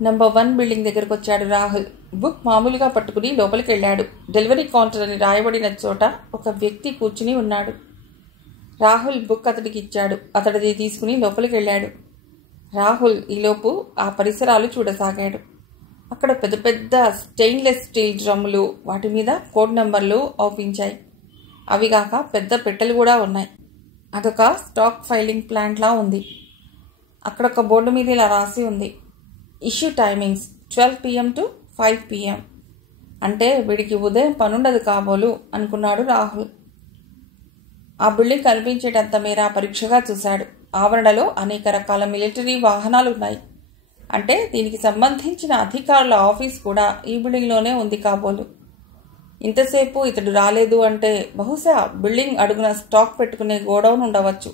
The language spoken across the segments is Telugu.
నంబర్ 1 బిల్డింగ్ దగ్గరకు వచ్చాడు రాహుల్. బుక్ మామూలుగా పట్టుకుని లోపలికి వెళ్ళాడు. డెలివరీ కౌంటర్ అని రాయబడిన చోట ఒక వ్యక్తి కూర్చుని ఉన్నాడు. రాహుల్ బుక్ అతడికి ఇచ్చాడు. అతడిది తీసుకుని లోపలికి వెళ్ళాడు. రాహుల్ ఈలోపు ఆ పరిసరాలు చూడసాగాడు. అక్కడ పెద్ద పెద్ద స్టెయిన్లెస్ స్టీల్ డ్రమ్ములు, వాటి మీద కోడ్ నెంబర్లు అవుపించాయి. అవిగాక పెద్ద పెట్టెలు కూడా ఉన్నాయి. అదొక స్టాక్ ఫైలింగ్ ప్లాంట్లా ఉంది. అక్కడొక బోర్డు మీద ఇలా రాసి ఉంది, issue timings 12 PM to 5 PM. అంటే వీడికి ఉదయం పనుండదు కాబోలు అనుకున్నాడు రాహుల్. ఆ బిల్డింగ్ కనిపించేటంత మేర పరీక్షగా చూశాడు. ఆవరణలో అనేక రకాల మిలిటరీ వాహనాలు ఉన్నాయి. అంటే దీనికి సంబంధించిన అధికారుల ఆఫీస్ కూడా ఈ బిల్డింగ్లోనే ఉంది కాబోలు. ఇంతసేపు ఇతడు రాలేదు అంటే బహుశా బిల్డింగ్ అడుగున స్టాక్ పెట్టుకునే గోడౌన్ ఉండవచ్చు.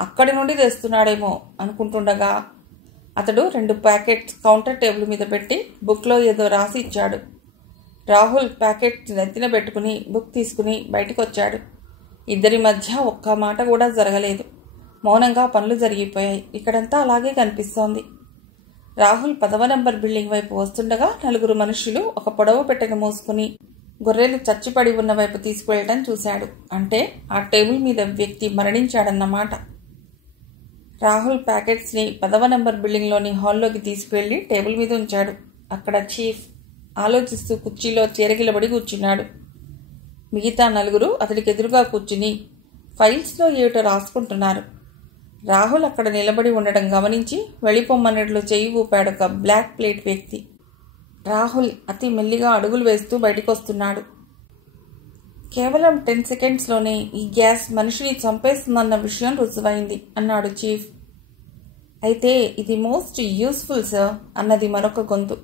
అక్కడి నుండి తెస్తున్నాడేమో అనుకుంటుండగా అతడు 2 ప్యాకెట్స్ కౌంటర్ టేబుల్ మీద పెట్టి బుక్లో ఏదో రాసి ఇచ్చాడు. రాహుల్ ప్యాకెట్ నెత్తిన పెట్టుకుని బుక్ తీసుకుని బయటకు వచ్చాడు. ఇద్దరి మధ్య ఒక్క మాట కూడా జరగలేదు. మౌనంగా పనులు జరిగిపోయాయి. ఇక్కడంతా అలాగే కనిపిస్తోంది. రాహుల్ 10వ నంబర్ బిల్డింగ్ వైపు వస్తుండగా 4 మనుషులు ఒక పొడవు పెట్టెను మోసుకుని గొర్రెలు చచ్చిపడి ఉన్న వైపు తీసుకువెళ్ళటం చూశాడు. అంటే ఆ టేబుల్ మీద వ్యక్తి మరణించాడన్నమాట. రాహుల్ ప్యాకెట్స్ని 10వ నంబర్ బిల్డింగ్లోని హాల్లోకి తీసుకువెళ్ళి టేబుల్ మీద ఉంచాడు. అక్కడ చీఫ్ ఆలోచిస్తూ కుర్చీలో చేరగిలబడి కూర్చున్నాడు. మిగతా 4 అతడికి ఎదురుగా కూర్చుని ఫైల్స్లో ఏమిటో రాసుకుంటున్నారు. రాహుల్ అక్కడ నిలబడి ఉండడం గమనించి వెళ్ళిపోమ్మన్నట్లు చెయ్యి ఊపాడు ఒక బ్లాక్ ప్లేట్ వ్యక్తి. రాహుల్ అతి మెల్లిగా అడుగులు వేస్తూ బయటికి వస్తున్నాడు. కేవలం 10 సెకండ్స్లోనే ఈ గ్యాస్ మనిషిని చంపేస్తుందన్న విషయం రుజువైంది అన్నాడు చీఫ్. అయితే ఇది మోస్ట్ యూస్ఫుల్ సార్ అన్నది మరొక గొంతు.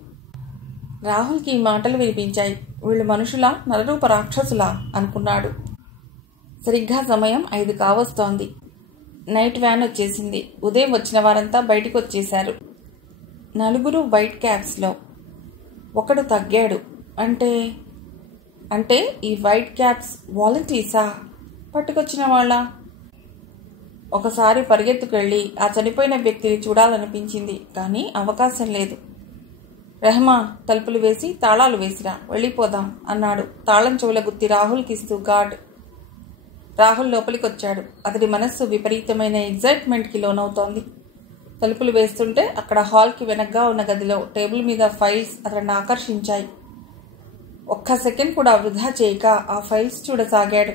రాహుల్కి ఈ మాటలు వినిపించాయి. వీళ్ళు మనుషులా, నరరూప రాక్షసులా అనుకున్నాడు. సరిగ్గా సమయం 5 కావస్తోంది. నైట్ వ్యాన్ వచ్చేసింది. ఉదయం వచ్చిన వారంతా బయటికి వచ్చేశారు. 4 వైట్ క్యాప్స్లో. ఒకడు తగ్గాడు. అంటే ఈ వైట్ క్యాప్స్ వాలంటీర్సా, పట్టుకొచ్చిన వాళ్ళ? ఒకసారి పరిగెత్తుకెళ్ళి ఆ చనిపోయిన వ్యక్తిని చూడాలనిపించింది, కానీ అవకాశం లేదు. రెహమా, తలుపులు వేసి తాళాలు వేసిరా, వెళ్ళిపోదాం అన్నాడు తాళం చెవుల గుత్తి రాహుల్కిస్తూ గార్డ్. రాహుల్ లోపలికి వచ్చాడు. అతడి మనస్సు విపరీతమైన ఎగ్జైట్మెంట్కి లోనవుతోంది. తలుపులు వేస్తుంటే అక్కడ హాల్కి వెనక్గా ఉన్న గదిలో టేబుల్ మీద ఫైల్స్ అతడిని ఆకర్షించాయి. ఒక్క సెకండ్ కూడా వృధా చేయక ఆ ఫైల్స్ చూడసాగాడు.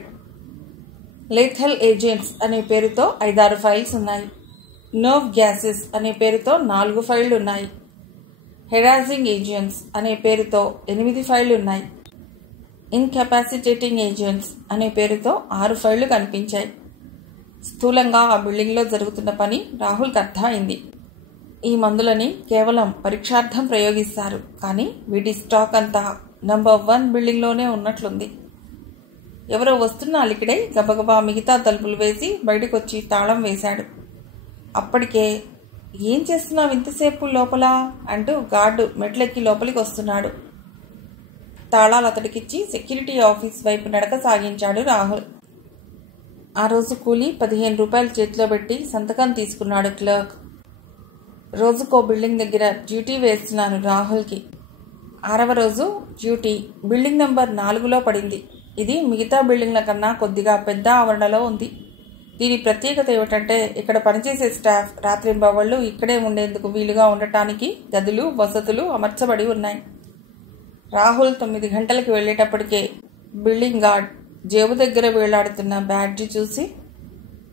లేథల్ ఏజెంట్స్ అనే పేరుతో 5-6 ఫైల్స్ ఉన్నాయి. నర్వ్ గ్యాసెస్ అనే పేరుతో 4 ఫైళ్లు ఉన్నాయి. హెరాసింగ్ ఏజెంట్స్ అనే పేరుతో 8 ఫైళ్లు ఉన్నాయి. ఇన్కెపాసిటేటింగ్ ఏజెంట్స్ అనే పేరుతో 6 ఫైళ్లు కనిపించాయి. స్థూలంగా ఆ బిల్డింగ్లో జరుగుతున్న పని రాహుల్కి అర్థమైంది. ఈ మందులని కేవలం పరీక్షార్థం ప్రయోగిస్తారు, కానీ వీటి స్టాక్ అంతా నంబర్ 1 బిల్డింగ్లోనే ఉన్నట్లుంది. ఎవరో వస్తున్న అలికిడై గబగబా మిగతా తలుపులు వేసి బయటకొచ్చి తాళం వేశాడు. అప్పటికే ఏం చేస్తున్నావు ఇంతసేపు లోపల అంటూ గార్డు మెట్లెక్కి లోపలికి వస్తున్నాడు. తాళాలు అతడికిచ్చి సెక్యూరిటీ ఆఫీస్ వైపు నడక సాగించాడు రాహుల్. ఆ రోజు కూలీ 15 రూపాయలు చేతిలో పెట్టి సంతకం తీసుకున్నాడు క్లర్క్. రోజుకో బిల్డింగ్ దగ్గర డ్యూటీ వేస్తున్నాను రాహుల్కి. 6వ రోజు డ్యూటీ బిల్డింగ్ నంబర్ 4లో పడింది. ఇది మిగతా బిల్డింగ్ల కన్నా కొద్దిగా పెద్ద ఆవరణలో ఉంది. దీని ప్రత్యేకత ఏమిటంటే ఇక్కడ పనిచేసే స్టాఫ్ రాత్రింబవళ్లు ఇక్కడే ఉండేందుకు వీలుగా ఉండటానికి గదులు, వసతులు అమర్చబడి ఉన్నాయి. రాహుల్ 9 గంటలకు వెళ్లేటప్పటికే బిల్డింగ్ గార్డ్ జేబు దగ్గర వేలాడుతున్న బ్యాడ్జి చూసి,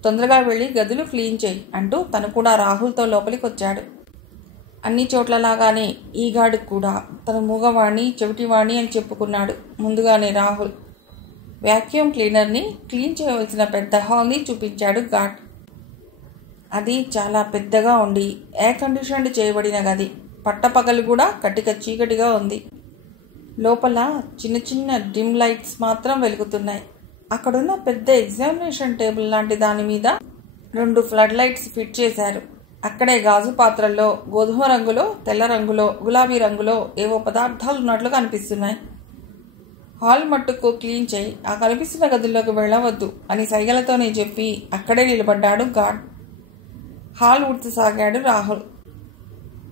తొందరగా వెళ్ళి గదులు క్లీన్ చేయి అంటూ తను కూడా రాహుల్తో లోపలికి వచ్చాడు. అన్ని చోట్లలాగానే ఈ గార్డు కూడా తను మూగవాణ్ణి, చెవిటివాణ్ణి అని చెప్పుకున్నాడు ముందుగానే రాహుల్. వ్యాక్యూమ్ క్లీనర్ని క్లీన్ చేయవలసిన పెద్ద హాల్ని చూపించాడు గార్డ్. అది చాలా పెద్దగా ఉండి ఎయిర్ కండిషన్డ్ చేయబడిన గది. పట్టపగలు కూడా కటిక చీకటిగా ఉంది. లోపల చిన్న చిన్న డిమ్ లైట్స్ మాత్రం వెలుగుతున్నాయి. అక్కడున్న పెద్ద ఎగ్జామినేషన్ టేబుల్ లాంటి దాని మీద 2 ఫ్లడ్ లైట్స్ ఫిట్ చేశారు. అక్కడే గాజు పాత్రల్లో గోధుమ రంగులో, తెల్ల రంగులో, గులాబీ రంగులో ఏవో పదార్థాలు ఉన్నట్లు కనిపిస్తున్నాయి. హాల్ మట్టుకు క్లీన్ చేయి, ఆ కనిపిస్తున్న గదుల్లోకి వెళ్ళవద్దు అని సైగలతోనే చెప్పి అక్కడే నిలబడ్డాడు గార్డ్. హాల్ ఉడ్చసాగాడు రాహుల్.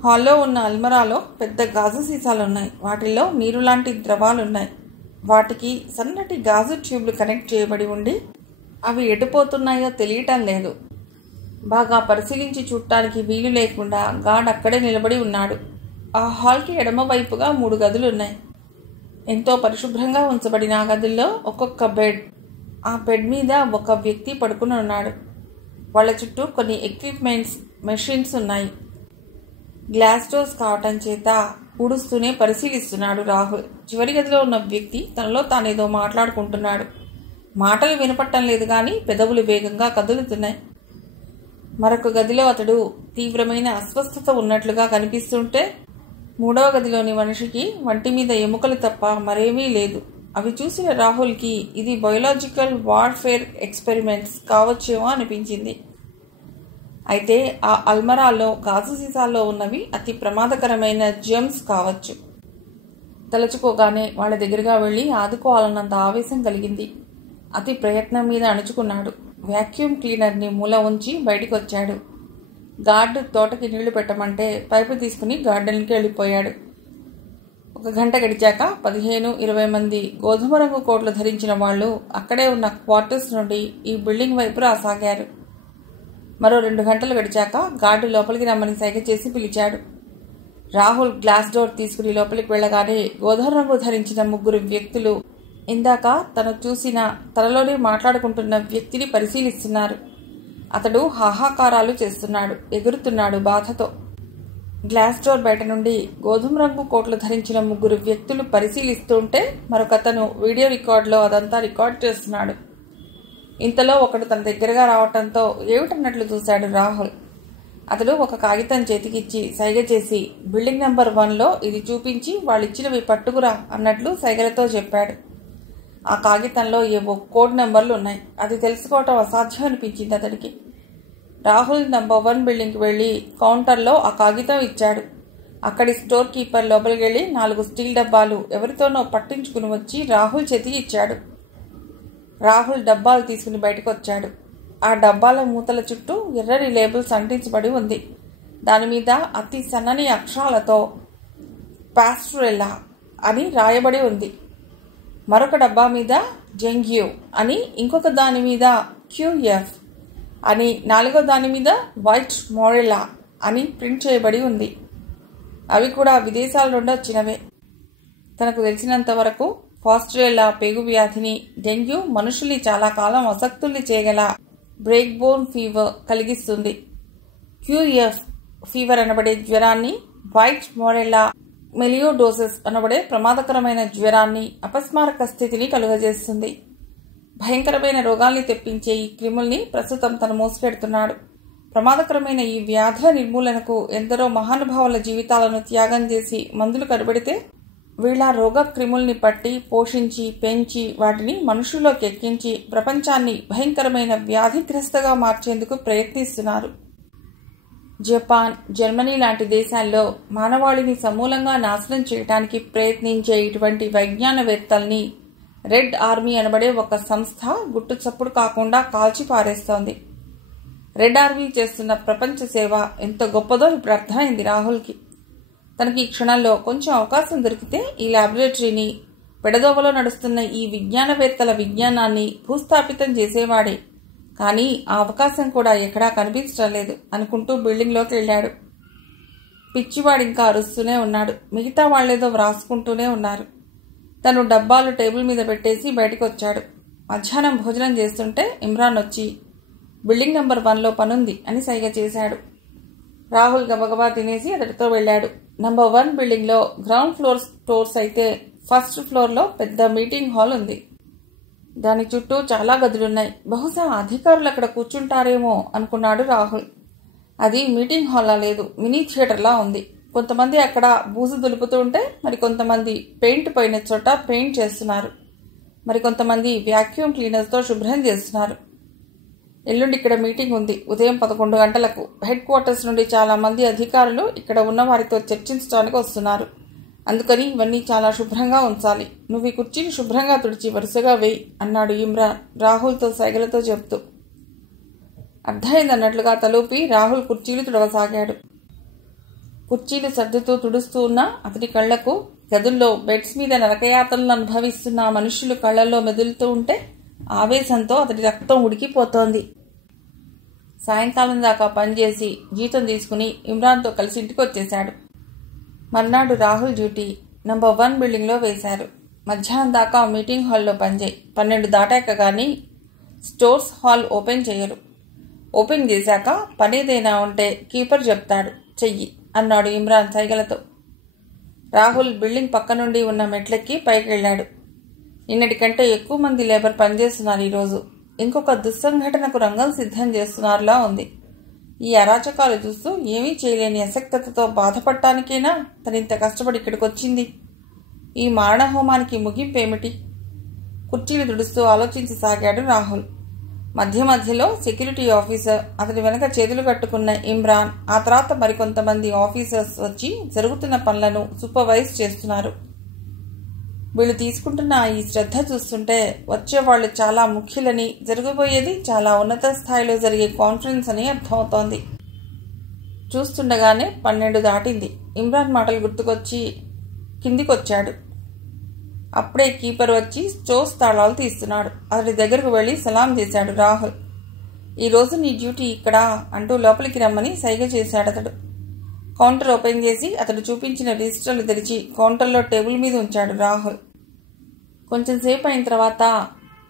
హాల్లో ఉన్న అల్మరాలో పెద్ద గాజు సీసాలున్నాయి. వాటిల్లో నీరు లాంటి ద్రవాలున్నాయి. వాటికి సన్నటి గాజు ట్యూబ్లు కనెక్ట్ చేయబడి ఉండి అవి ఎటుపోతున్నాయో తెలియటం లేదు. బాగా పరిశీలించి చూడటానికి వీలు లేకుండా గార్డ్ అక్కడే నిలబడి ఉన్నాడు. ఆ హాల్కి ఎడమ వైపుగా 3 గదులున్నాయి. ఎంతో పరిశుభ్రంగా ఉంచబడిన ఆ గదుల్లో ఒక్కొక్క బెడ్. ఆ బెడ్ మీద ఒక వ్యక్తి పడుకుని ఉన్నాడు. వాళ్ళ చుట్టూ కొన్ని ఎక్విప్మెంట్స్, మెషిన్స్ ఉన్నాయి. గ్లాస్ డోర్స్ కావటం చేత ఊడుస్తూనే పరిశీలిస్తున్నాడు రాహుల్. చివరి గదిలో ఉన్న వ్యక్తి తనలో తానేదో మాట్లాడుకుంటున్నాడు. మాటలు వినపట్టం లేదు కానీ పెదవులు వేగంగా కదులుతున్నాయి. మరొక గదిలో అతడు తీవ్రమైన అస్వస్థత ఉన్నట్లుగా కనిపిస్తుంటే 3వ గదిలోని మనిషికి వంటి మీద ఎముకలు తప్ప మరేమీ లేదు. అవి చూసిన రాహుల్కి ఇది బయోలాజికల్ వార్ఫేర్ ఎక్స్పెరిమెంట్స్ కావచ్చేమో అనిపించింది. అయితే ఆ అల్మరాల్లో గాజు సీసాల్లో ఉన్నవి అతి ప్రమాదకరమైన జెమ్స్ కావచ్చు. తలుచుకోగానే వాళ్ళ దగ్గరగా వెళ్ళి ఆదుకోవాలన్నంత ఆవేశం కలిగింది. అతి ప్రయత్నం మీద అణుచుకున్నాడు. వ్యాక్యూమ్ క్లీనర్ని మూల ఉంచి బయటికి వచ్చాడు. గార్డు తోటకి నీళ్లు పెట్టమంటే పైపు తీసుకుని గార్డెన్కి వెళ్ళిపోయాడు. 1 గంట గడిచాక 15-20 మంది గోధుమ రంగు కోట్లు ధరించిన వాళ్ళు అక్కడే ఉన్న క్వార్టర్స్ నుండి ఈ బిల్డింగ్ వైపు రాసాగారు. మరో 2 గంటలు గడిచాక గార్డు లోపలికి రమ్మని సైగ చేసి పిలిచాడు. రాహుల్ గ్లాస్ డోర్ తీసుకుని లోపలికి వెళ్ళగానే గోధుమ రంగు ధరించిన 3 వ్యక్తులు ఇందాక తను చూసిన తనలోనే మాట్లాడుకుంటున్న వ్యక్తిని పరిశీలిస్తున్నారు. అతడు హాహాకారాలు చేస్తున్నాడు, ఎగురుతున్నాడు బాధతో. గ్లాస్ డోర్ బయట నుండి గోధుమ రంగు కోట్లు ధరించిన 3 వ్యక్తులు పరిశీలిస్తుంటే మరొకతను వీడియో రికార్డులో అదంతా రికార్డ్ చేస్తున్నాడు. ఇంతలో ఒకడు తన దగ్గరగా రావటంతో ఏమిటన్నట్లు చూశాడు రాహుల్. అతడు ఒక కాగితం చేతికిచ్చి సైగ చేసి బిల్డింగ్ నెంబర్ 1లో ఇది చూపించి వాళ్ళిచ్చినవి పట్టుకురా అన్నట్లు సైగలతో చెప్పాడు. ఆ కాగితంలో ఏవో కోడ్ నెంబర్లు ఉన్నాయి. అది తెలుసుకోవటం అసాధ్యం అనిపించింది అతడికి. రాహుల్ నెంబర్ 1 బిల్డింగ్కి వెళ్ళి కౌంటర్లో ఆ కాగితం ఇచ్చాడు. అక్కడి స్టోర్ కీపర్ లోపలికి వెళ్ళి 4 స్టీల్ డబ్బాలు ఎవరితోనో పట్టించుకుని వచ్చి రాహుల్ చేతికి ఇచ్చాడు. రాహుల్ డబ్బాలు తీసుకుని బయటకు వచ్చాడు. ఆ డబ్బాల మూతల చుట్టూ ఎర్రని లేబుల్స్ అంటించబడి ఉంది. దానిమీద అతి సన్నని అక్షరాలతో పాస్ట్రెల్లా అని రాయబడి ఉంది. మరొక డబ్బా మీద జెంగ్యూ అని, ఇంకొక దాని మీద క్యూఎఫ్ అని, 4వ దాని మీద వైట్ మోరెలా అని ప్రింట్ చేయబడి ఉంది. అవి కూడా విదేశాల నుండి వచ్చినవే. తనకు తెలిసినంత వరకు పాస్ట్రెల్లా పేగు వ్యాధిని, డెంగ్యూ మనుషుల్ని చాలా కాలం అసక్తుల్ని చేయగల బ్రేక్ బోన్ ఫీవర్ కలిగిస్తుంది. క్యూఎఫ్ ఫీవర్ అనబడే జ్వరాన్ని, వైట్ మోరెల్లా మెలియోడోసిస్ అనబడే ప్రమాదకరమైన జ్వరాన్ని, అపస్మారక స్థితిని కలుగజేస్తుంది. భయంకరమైన రోగాల్ని తెప్పించే ఈ క్రిముల్ని ప్రస్తుతం తను మోసుకెడుతున్నాడు. ప్రమాదకరమైన ఈ వ్యాధుల నిర్మూలనకు ఎందరో మహానుభావుల జీవితాలను త్యాగం చేసి మందులు కనబడితే వీళ్ళ రోగ క్రిముల్ని పట్టి పోషించి పెంచి వాటిని మనుషుల్లోకి ఎక్కించి ప్రపంచాన్ని భయంకరమైన వ్యాధిగ్రస్తగా మార్చేందుకు ప్రయత్నిస్తున్నారు. జపాన్, జర్మనీ లాంటి దేశాల్లో మానవాళిని సమూలంగా నాశనం చేయడానికి ప్రయత్నించే ఇటువంటి వైజ్ఞానవేత్తల్ని రెడ్ ఆర్మీ అనబడే ఒక సంస్థ గుట్టు చప్పుడు కాకుండా కాల్చి పారేస్తోంది. రెడ్ ఆర్మీ చేస్తున్న ప్రపంచ సేవ ఎంత గొప్పదో ఇప్పుడు అర్థమైంది రాహుల్కి. తనకి ఈ క్షణంలో కొంచెం అవకాశం దొరికితే ఈ ల్యాబొరేటరీని, పెడదోవలో నడుస్తున్న ఈ విజ్ఞానవేత్తల విజ్ఞానాన్ని భూస్థాపితం చేసేవాడే. కానీ ఆ అవకాశం కూడా ఎక్కడా కనిపించడం లేదు అనుకుంటూ బిల్డింగ్లోకి వెళ్ళాడు. పిచ్చివాడింకా అరుస్తూనే ఉన్నాడు. మిగతా వాళ్లేదో వ్రాసుకుంటూనే ఉన్నారు. తను డబ్బాలు టేబుల్ మీద పెట్టేసి బయటకు వచ్చాడు. మధ్యాహ్నం భోజనం చేస్తుంటే ఇమ్రాన్ వచ్చి బిల్డింగ్ నెంబర్ 1లో పనుంది అని సైగ చేశాడు. రాహుల్ గబగబా తినేసి అతడితో వెళ్ళాడు. నెంబర్ 1 బిల్డింగ్లో గ్రౌండ్ ఫ్లోర్ స్టోర్స్ అయితే ఫస్ట్ ఫ్లోర్లో పెద్ద మీటింగ్ హాల్ ఉంది. దాని చుట్టూ చాలా గదులున్నాయి. బహుశా అధికారులు అక్కడ కూర్చుంటారేమో అనుకున్నాడు రాహుల్. అది మీటింగ్ హాల్లా లేదు, మినీ థియేటర్లా ఉంది. కొంతమంది అక్కడ బూజు దులుపుతూ ఉంటే మరికొంతమంది పెయింట్ పోయిన చోట పెయింట్ చేస్తున్నారు. మరికొంతమంది వ్యాక్యూమ్ క్లీనర్స్తో శుభ్రం చేస్తున్నారు. ఎల్లుండి ఇక్కడ మీటింగ్ ఉంది. ఉదయం 11 గంటలకు. హెడ్ క్వార్టర్స్ నుండి చాలా మంది అధికారులు ఇక్కడ ఉన్న వారితో చర్చించడానికి వస్తున్నారు. అందుకని ఇవన్నీ చాలా శుభ్రంగా ఉంచాలి. నువ్వు ఈ కుర్చీని శుభ్రంగా తుడిచి వరుసగా వేయి అన్నాడు ఇమ్రాన్ రాహుల్తో సైగలతో చెప్తూ. అర్థమైందన్నట్లుగా తలూపి రాహుల్ కుర్చీలు తుడవసాగాడు. కుర్చీలు సర్దుతూ తుడుస్తూ ఉన్న అతడి కళ్లకు గదుల్లో బెడ్స్ మీద నరకయాతనలు అనుభవిస్తున్న మనుషులు కళ్లలో మెదులుతూ ఉంటే ఆవేశంతో అతడి రక్తం ఉడికిపోతోంది. సాయంకాలం దాకా పనిచేసి జీతం తీసుకుని ఇమ్రాన్తో కలిసి ఇంటికి వచ్చేశాడు. మర్నాడు రాహుల్ డ్యూటీ నంబర్ 1 బిల్డింగ్లో వేశారు. మధ్యాహ్నం దాకా మీటింగ్ హాల్లో పనిచేయి. 12 దాటాక కానీ స్టోర్స్ హాల్ ఓపెన్ చేయరు. ఓపెన్ చేశాక పనేదైనా ఉంటే కీపర్ చెప్తాడు, చెయ్యి అన్నాడు ఇమ్రాన్ సైగలతో. రాహుల్ బిల్డింగ్ పక్క నుండి ఉన్న మెట్లెక్కి పైకి వెళ్ళాడు. నిన్నటి కంటే ఎక్కువ మంది లేబర్ పనిచేస్తున్నారు ఈరోజు. ఇంకొక దుస్సంఘటనకు రంగం సిద్ధం చేస్తున్నారులా ఉంది. ఈ అరాచకాలు చూస్తూ ఏమీ చేయలేని అసక్తతతో బాధపడటానికైనా తనింత కష్టపడి ఇక్కడికి వచ్చింది. ఈ మారణహోమానికి ముగింపు ఏమిటి? కుర్చీలు దుడుస్తూ ఆలోచించసాగాడు రాహుల్. మధ్య మధ్యలో సెక్యూరిటీ ఆఫీసర్, అతని వెనక చేతులు కట్టుకున్న ఇమ్రాన్, ఆ తర్వాత మరికొంతమంది ఆఫీసర్స్ వచ్చి జరుగుతున్న పనులను సూపర్వైజ్ చేస్తున్నారు. వీళ్ళు తీసుకుంటున్న ఈ శ్రద్ధ చూస్తుంటే వచ్చేవాళ్లు చాలా ముఖ్యులని, జరగబోయేది చాలా ఉన్నత స్థాయిలో జరిగే కాన్ఫరెన్స్ అని అర్థమవుతోంది. చూస్తుండగానే 12 దాటింది. ఇమ్రాన్ మాటలు గుర్తుకొచ్చి కిందికొచ్చాడు. అప్పుడే కీపర్ వచ్చి స్టోర్స్ తాళాలు తీస్తున్నాడు. అతడి దగ్గరకు వెళ్లి సలాం చేశాడు రాహుల్. ఈరోజు నీ డ్యూటీ ఇక్కడ అంటూ లోపలికి రమ్మని సైగ చేశాడు అతడు. కౌంటర్ ఓపెన్ చేసి అతడు చూపించిన రిజిస్టర్లు తెరిచి కౌంటర్లో టేబుల్ మీద ఉంచాడు రాహుల్. కొంచెం సేపు అయిన తర్వాత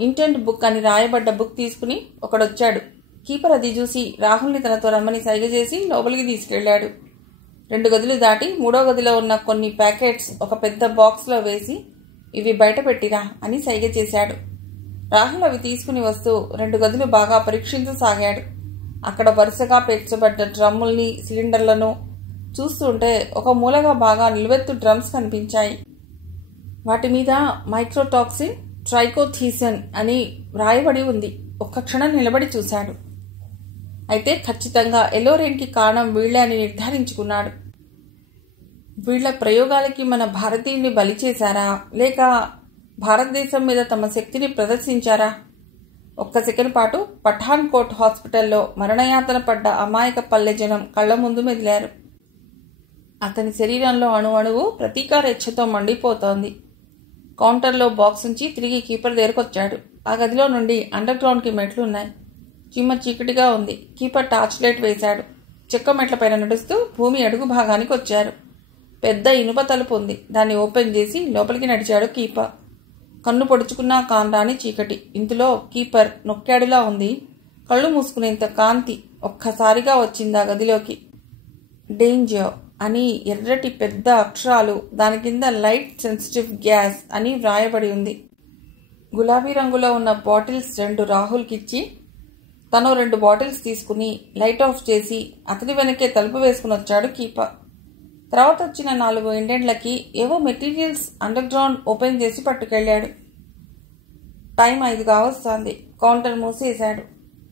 ఇంటెంట్ బుక్ అని రాయబడ్డ బుక్ తీసుకుని ఒకడొచ్చాడు. కీపర్ అది చూసి రాహుల్ని తనతో రమ్మని సైగ చేసి లోపలికి తీసుకెళ్లాడు. 2 గదులు దాటి 3వ గదిలో ఉన్న కొన్ని ప్యాకెట్స్ ఒక పెద్ద బాక్స్లో వేసి ఇవి బయట పెట్టిరా అని సైగ చేశాడు. రాహుల్ అవి తీసుకుని వస్తూ 2 గదులు బాగా పరీక్షించసాగాడు. అక్కడ వరుసగా పేర్చబడ్డ డ్రమ్ముల్ని, సిలిండర్లను చూస్తుంటే ఒక మూలగా బాగా నిలువెత్తు డ్రమ్స్ కనిపించాయి. వాటి మీద మైక్రోటాక్సిన్ ట్రైకోథీసన్ అని వ్రాయబడి ఉంది. ఒక్క క్షణం నిలబడి చూశాడు. అయితే ఖచ్చితంగా ఎలోరేన్కి కారణం వీళ్లే అని నిర్ధారించుకున్నాడు. వీళ్ల ప్రయోగాలకి మన భారతీయుని బలి చేశారా, లేక భారతదేశం మీద తమ శక్తిని ప్రదర్శించారా? ఒక్క సెకండ్ పాటు పఠాన్ కోట్ హాస్పిటల్లో మరణయాతన పడ్డ అమాయక పల్లె జనం కళ్ల ముందు మెదిలారు. అతని శరీరంలో అణువణువు ప్రతీకారేచ్ఛతో మండిపోతోంది. కౌంటర్లో బాక్స్ నుంచి తిరిగి కీపర్ దగ్గరకొచ్చాడు. ఆ గదిలో నుండి అండర్ గ్రౌండ్కి మెట్లున్నాయి. చిమ్మ చీకటిగా ఉంది. కీపర్ టార్చ్ లైట్ వేశాడు. చెక్క మెట్లపైన నడుస్తూ భూమి అడుగు భాగానికి వచ్చారు. పెద్ద ఇనుప తలుపు ఉంది. దాన్ని ఓపెన్ చేసి లోపలికి నడిచాడు కీపర్. కన్ను పొడుచుకున్నా కాంరాని చీకటి. ఇంతలో కీపర్ నొక్కాడులా ఉంది. కళ్ళు మూసుకునేంత కాంతి ఒక్కసారిగా వచ్చింది ఆ గదిలోకి. డేంజర్ అని ఎర్రటి పెద్ద అక్షరాలు, దాని కింద లైట్ సెన్సిటివ్ గ్యాస్ అని వ్రాయబడి ఉంది. గులాబీ రంగులో ఉన్న బాటిల్స్ 2 రాహుల్కిచ్చి తను 2 బాటిల్స్ తీసుకుని లైట్ ఆఫ్ చేసి అతని వెనకే తలుపు వేసుకుని వచ్చాడు కీపర్. తర్వాత వచ్చిన 4 ఇండెంట్లకి ఏవో మెటీరియల్స్ అండర్ గ్రౌండ్ ఓపెన్ చేసి పట్టుకెళ్లాడు. టైం 5 కావస్తోంది. కౌంటర్ మూసేశాడు.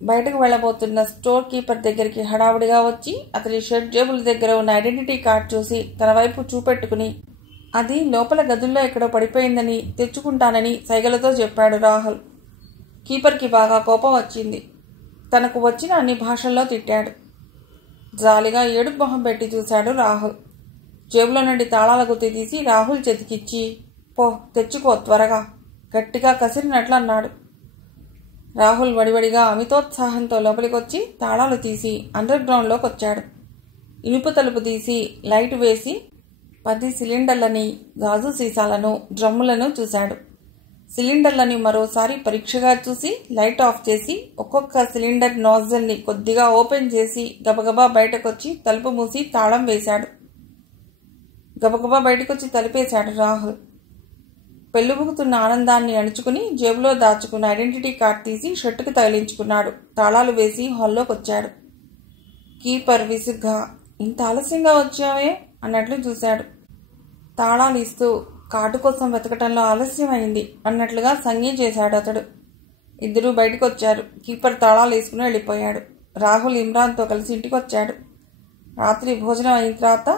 బయటకు వెళ్లబోతున్న స్టోర్ కీపర్ దగ్గరికి హడావుడిగా వచ్చి అతని షర్ట్ జేబుల దగ్గర ఉన్న ఐడెంటిటీ కార్డ్ చూసి తన వైపు చూపెట్టుకుని అది లోపల గదుల్లో ఎక్కడో పడిపోయిందని తెచ్చుకుంటానని సైగలతో చెప్పాడు రాహుల్. కీపర్కి బాగా కోపం వచ్చింది. తనకు వచ్చిన అన్ని భాషల్లో తిట్టాడు. జాలిగా ఏడుపు మొహం పెట్టి చూశాడు రాహుల్. జేబులో నుండి తాళాల గుత్తి తీసి రాహుల్ చేతికిచ్చి, పో తెచ్చుకో త్వరగా, గట్టిగా కసిరినట్లు అన్నాడు. రాహుల్ వడివడిగా అమితోత్సాహంతో లోపలికొచ్చి తాళాలు తీసి అండర్ గ్రౌండ్లోకి వచ్చాడు. ఇనుప తలుపు తీసి లైట్ వేసి 10 సిలిండర్లని, గాజు సీసాలను, డ్రమ్ములను చూశాడు. సిలిండర్లని మరోసారి పరీక్షగా చూసి లైట్ ఆఫ్ చేసి ఒక్కొక్క సిలిండర్ నాజిల్ని కొద్దిగా ఓపెన్ చేసి గబగబా బయటకొచ్చి తలుపు మూసి తాళం వేశాడు. గబగబా బయటకొచ్చి తలుపేశాడు రాహుల్. పెళ్లిబుకుతున్న ఆనందాన్ని అణుచుకుని జేబులో దాచుకున్న ఐడెంటిటీ కార్డ్ తీసి షర్టుకు తగిలించుకున్నాడు. తాళాలు వేసి హాల్లోకి వచ్చాడు. కీపర్ విసుగ్గా, ఇంత ఆలస్యంగా వచ్చావే అన్నట్లు చూశాడు. తాళాలు ఇస్తూ కార్డు కోసం వెతకటంలో ఆలస్యమైంది అన్నట్లుగా సంజ్ఞ చేశాడు అతడు. ఇద్దరూ బయటకు వచ్చారు. కీపర్ తాళాలు వేసుకుని వెళ్ళిపోయాడు. రాహుల్ ఇమ్రాన్తో కలిసి ఇంటికి వచ్చాడు. రాత్రి భోజనం అయిన తర్వాత,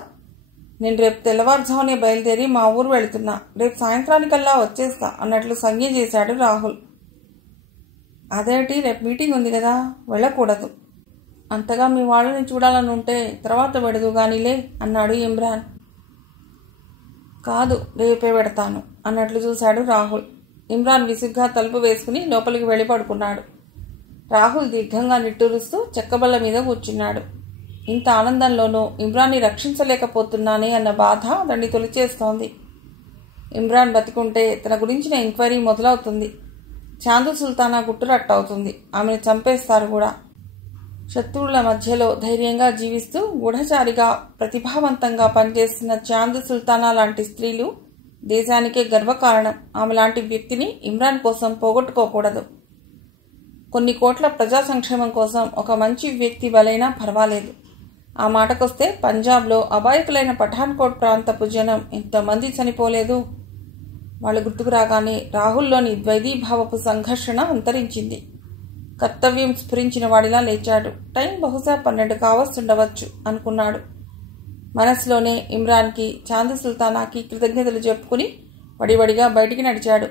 నేను రేపు తెల్లవారుజామునే బయలుదేరి మా ఊరు వెళుతున్నా, రేపు సాయంత్రానికల్లా వచ్చేస్తా అన్నట్లు సంజ్ఞ చేశాడు రాహుల్. అదేంటి, రేపు మీటింగ్ ఉంది కదా, వెళ్ళకూడదు అంతగా మీ వాళ్ళని చూడాలని ఉంటే తర్వాత పెడదు గానిలే అన్నాడు ఇమ్రాన్. కాదు, రేపే పెడతాను అన్నట్లు చూశాడు రాహుల్. ఇమ్రాన్ విసుగ్గా తలుపు వేసుకుని లోపలికి వెళ్ళి పడుకున్నాడు. రాహుల్ దీర్ఘంగా నిట్టూరుస్తూ చెక్కబల్ల మీద కూర్చున్నాడు. ఇంత ఆనందంలోనూ ఇమ్రాన్ని రక్షించలేకపోతున్నానే అన్న బాధ అతన్ని తొలిచేస్తోంది. ఇమ్రాన్ బతికుంటే తన గురించిన ఎంక్వైరీ మొదలవుతుంది. చాందు సుల్తానా గుట్టురట్టవుతుంది. ఆమెను చంపేస్తారు కూడా. శత్రువుల మధ్యలో ధైర్యంగా జీవిస్తూ గూఢచారిగా ప్రతిభావంతంగా పనిచేస్తున్న చాందు సుల్తానా లాంటి స్త్రీలు దేశానికే గర్వకారణం. ఆమె లాంటి వ్యక్తిని ఇమ్రాన్ కోసం పోగొట్టుకోకూడదు. కొన్ని కోట్ల ప్రజా సంక్షేమం కోసం ఒక మంచి వ్యక్తి బలైనా పర్వాలేదు. ఆ మాటకొస్తే పంజాబ్లో అబాయకులైన పఠాన్కోట్ ప్రాంతపు జనం ఎంతమంది చనిపోలేదు. వాళ్ళు గుర్తుకు రాగానే రాహుల్లోని ద్వైధీభావపు సంఘర్షణ అంతరించింది. కర్తవ్యం స్ఫురించిన వాడిలా లేచాడు. టైం బహుశా 12 కావస్తుండవచ్చు అనుకున్నాడు. మనసులోనే ఇమ్రాన్కి, చాందు సుల్తానాకి కృతజ్ఞతలు చెప్పుకుని వడివడిగా బయటికి నడిచాడు.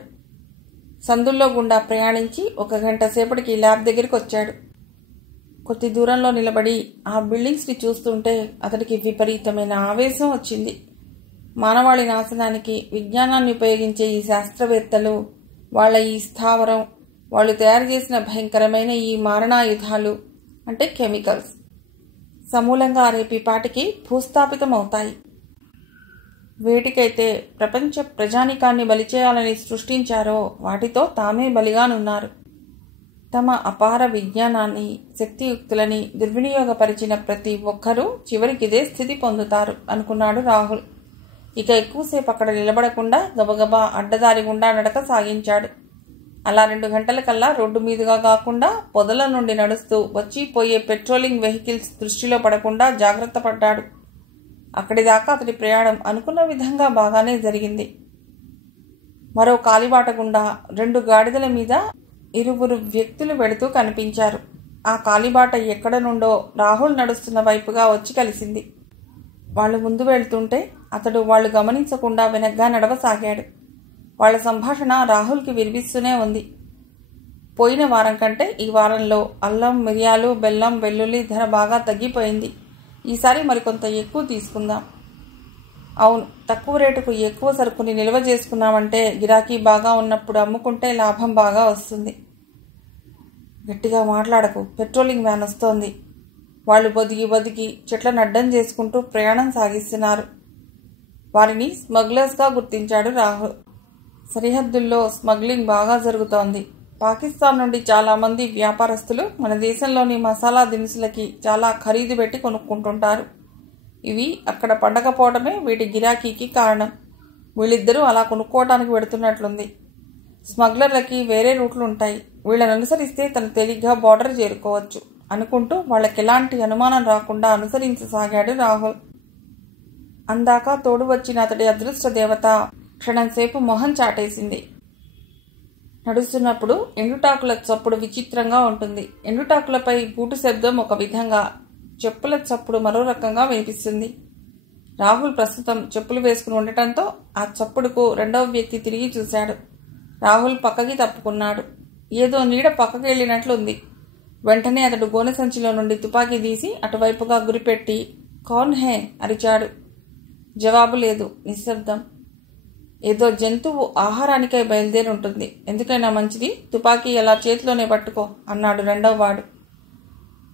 సందుల్లో గుండా ప్రయాణించి 1 గంట సేపటికి ల్యాబ్ దగ్గరికి వచ్చాడు. కొద్ది దూరంలో నిలబడి ఆ బిల్డింగ్స్ని చూస్తుంటే అతడికి విపరీతమైన ఆవేశం వచ్చింది. మానవాళి నాశనానికి విజ్ఞానాన్ని ఉపయోగించే ఈ శాస్త్రవేత్తలు, వాళ్ళ ఈ స్థావరం, వాళ్ళు తయారు చేసిన భయంకరమైన ఈ మారణాయుధాలు అంటే కెమికల్స్ సమూలంగా రేపి పాటికి భూస్థాపితమవుతాయి. వేటికైతే ప్రపంచ ప్రజానికాన్ని బలిచేయాలని సృష్టించారో వాటితో తామే బలిగానున్నారు. తమ అపార విజ్ఞానాన్ని, శక్తియుక్తులని దుర్వినియోగపరిచిన ప్రతి ఒక్కరూ చివరికి ఇదే స్థితి పొందుతారు అనుకున్నాడు రాహుల్. ఇక ఎక్కువసేపు అక్కడ నిలబడకుండా గబగబా అడ్డదారి గుండా నడక సాగించాడు. అలా 2 గంటలకల్లా రోడ్డు మీదుగా కాకుండా పొదల నుండి నడుస్తూ వచ్చిపోయే పెట్రోలింగ్ వెహికల్స్ దృష్టిలో పడకుండా జాగ్రత్త పడ్డాడు. అక్కడిదాకా అతడి ప్రయాణం అనుకున్న విధంగా బాగానే జరిగింది. మరో కాలిబాట గుండా 2 గాడిదల మీద 2 వ్యక్తులు వెడుతూ కనిపించారు. ఆ కాలిబాట ఎక్కడ నుండో రాహుల్ నడుస్తున్న వైపుగా వచ్చి కలిసింది. వాళ్ళు ముందు వెళ్తుంటే అతడు వాళ్ళు గమనించకుండా వెనగ్గా నడవసాగాడు. వాళ్ల సంభాషణ రాహుల్కి వినిపిస్తూనే ఉంది. పోయిన వారం కంటే ఈ వారంలో అల్లం, మిరియాలు, బెల్లం, వెల్లుల్లి ధర బాగా తగ్గిపోయింది. ఈసారి మరికొంత ఎక్కువ తీసుకుందాం. అవును, తక్కువ రేటుకు ఎక్కువ సరుకుని నిల్వ చేసుకున్నామంటే గిరాకీ బాగా ఉన్నప్పుడు అమ్ముకుంటే లాభం బాగా వస్తుంది. గట్టిగా మాట్లాడకు, పెట్రోలింగ్ వ్యాన్ వస్తోంది. వాళ్ళు బొదిగి చెట్లను అడ్డం చేసుకుంటూ ప్రయాణం సాగిస్తున్నారు. వారిని స్మగ్లర్స్గా గుర్తించాడు రాహుల్. సరిహద్దుల్లో స్మగ్లింగ్ బాగా జరుగుతోంది. పాకిస్తాన్ నుండి చాలామంది వ్యాపారస్తులు మన దేశంలోని మసాలా దినుసులకి చాలా ఖరీదు పెట్టి కొనుక్కుంటుంటారు. ఇవి అక్కడ పండకపోవడమే వీటి గిరాకీకి కారణం. వీళ్ళిద్దరూ అలా కొనుక్కోవడానికి పెడుతున్నట్లుంది. స్మగ్లర్లకి వేరే రూట్లు ఉంటాయి. వీళ్ళని అనుసరిస్తే తను తేలిగ్గా బార్డర్ చేరుకోవచ్చు అనుకుంటూ వాళ్ళకెలాంటి అనుమానం రాకుండా అనుసరించసాగాడు రాహుల్. అందాక తోడు వచ్చిన అతడి అదృష్ట దేవత క్షణంసేపు మొహం చాటేసింది. నడుస్తున్నప్పుడు ఎండుటాకుల చప్పుడు విచిత్రంగా ఉంటుంది. ఎండుటాకులపై బూటు శబ్దం ఒక విధంగా, చెప్పుల చప్పుడు మరో రకంగా వినిపిస్తుంది. రాహుల్ ప్రస్తుతం చెప్పులు వేసుకుని ఉండటంతో ఆ చప్పుడుకు రెండవ వ్యక్తి తిరిగి చూశాడు. రాహుల్ పక్కకి తప్పుకున్నాడు. ఏదో నీడ పక్కకి వెళ్ళినట్లుంది. వెంటనే అతడు గోనె సంచిలో నుండి తుపాకీ తీసి అటువైపుగా గురిపెట్టి కౌన్ హే అరిచాడు. జవాబు లేదు, నిశ్శబ్దం. ఏదో జంతువు ఆహారానికై బయలుదేరి ఉంటుంది. ఎందుకైనా మంచిది తుపాకీ అలా చేతిలోనే పట్టుకో అన్నాడు రెండవ వాడు.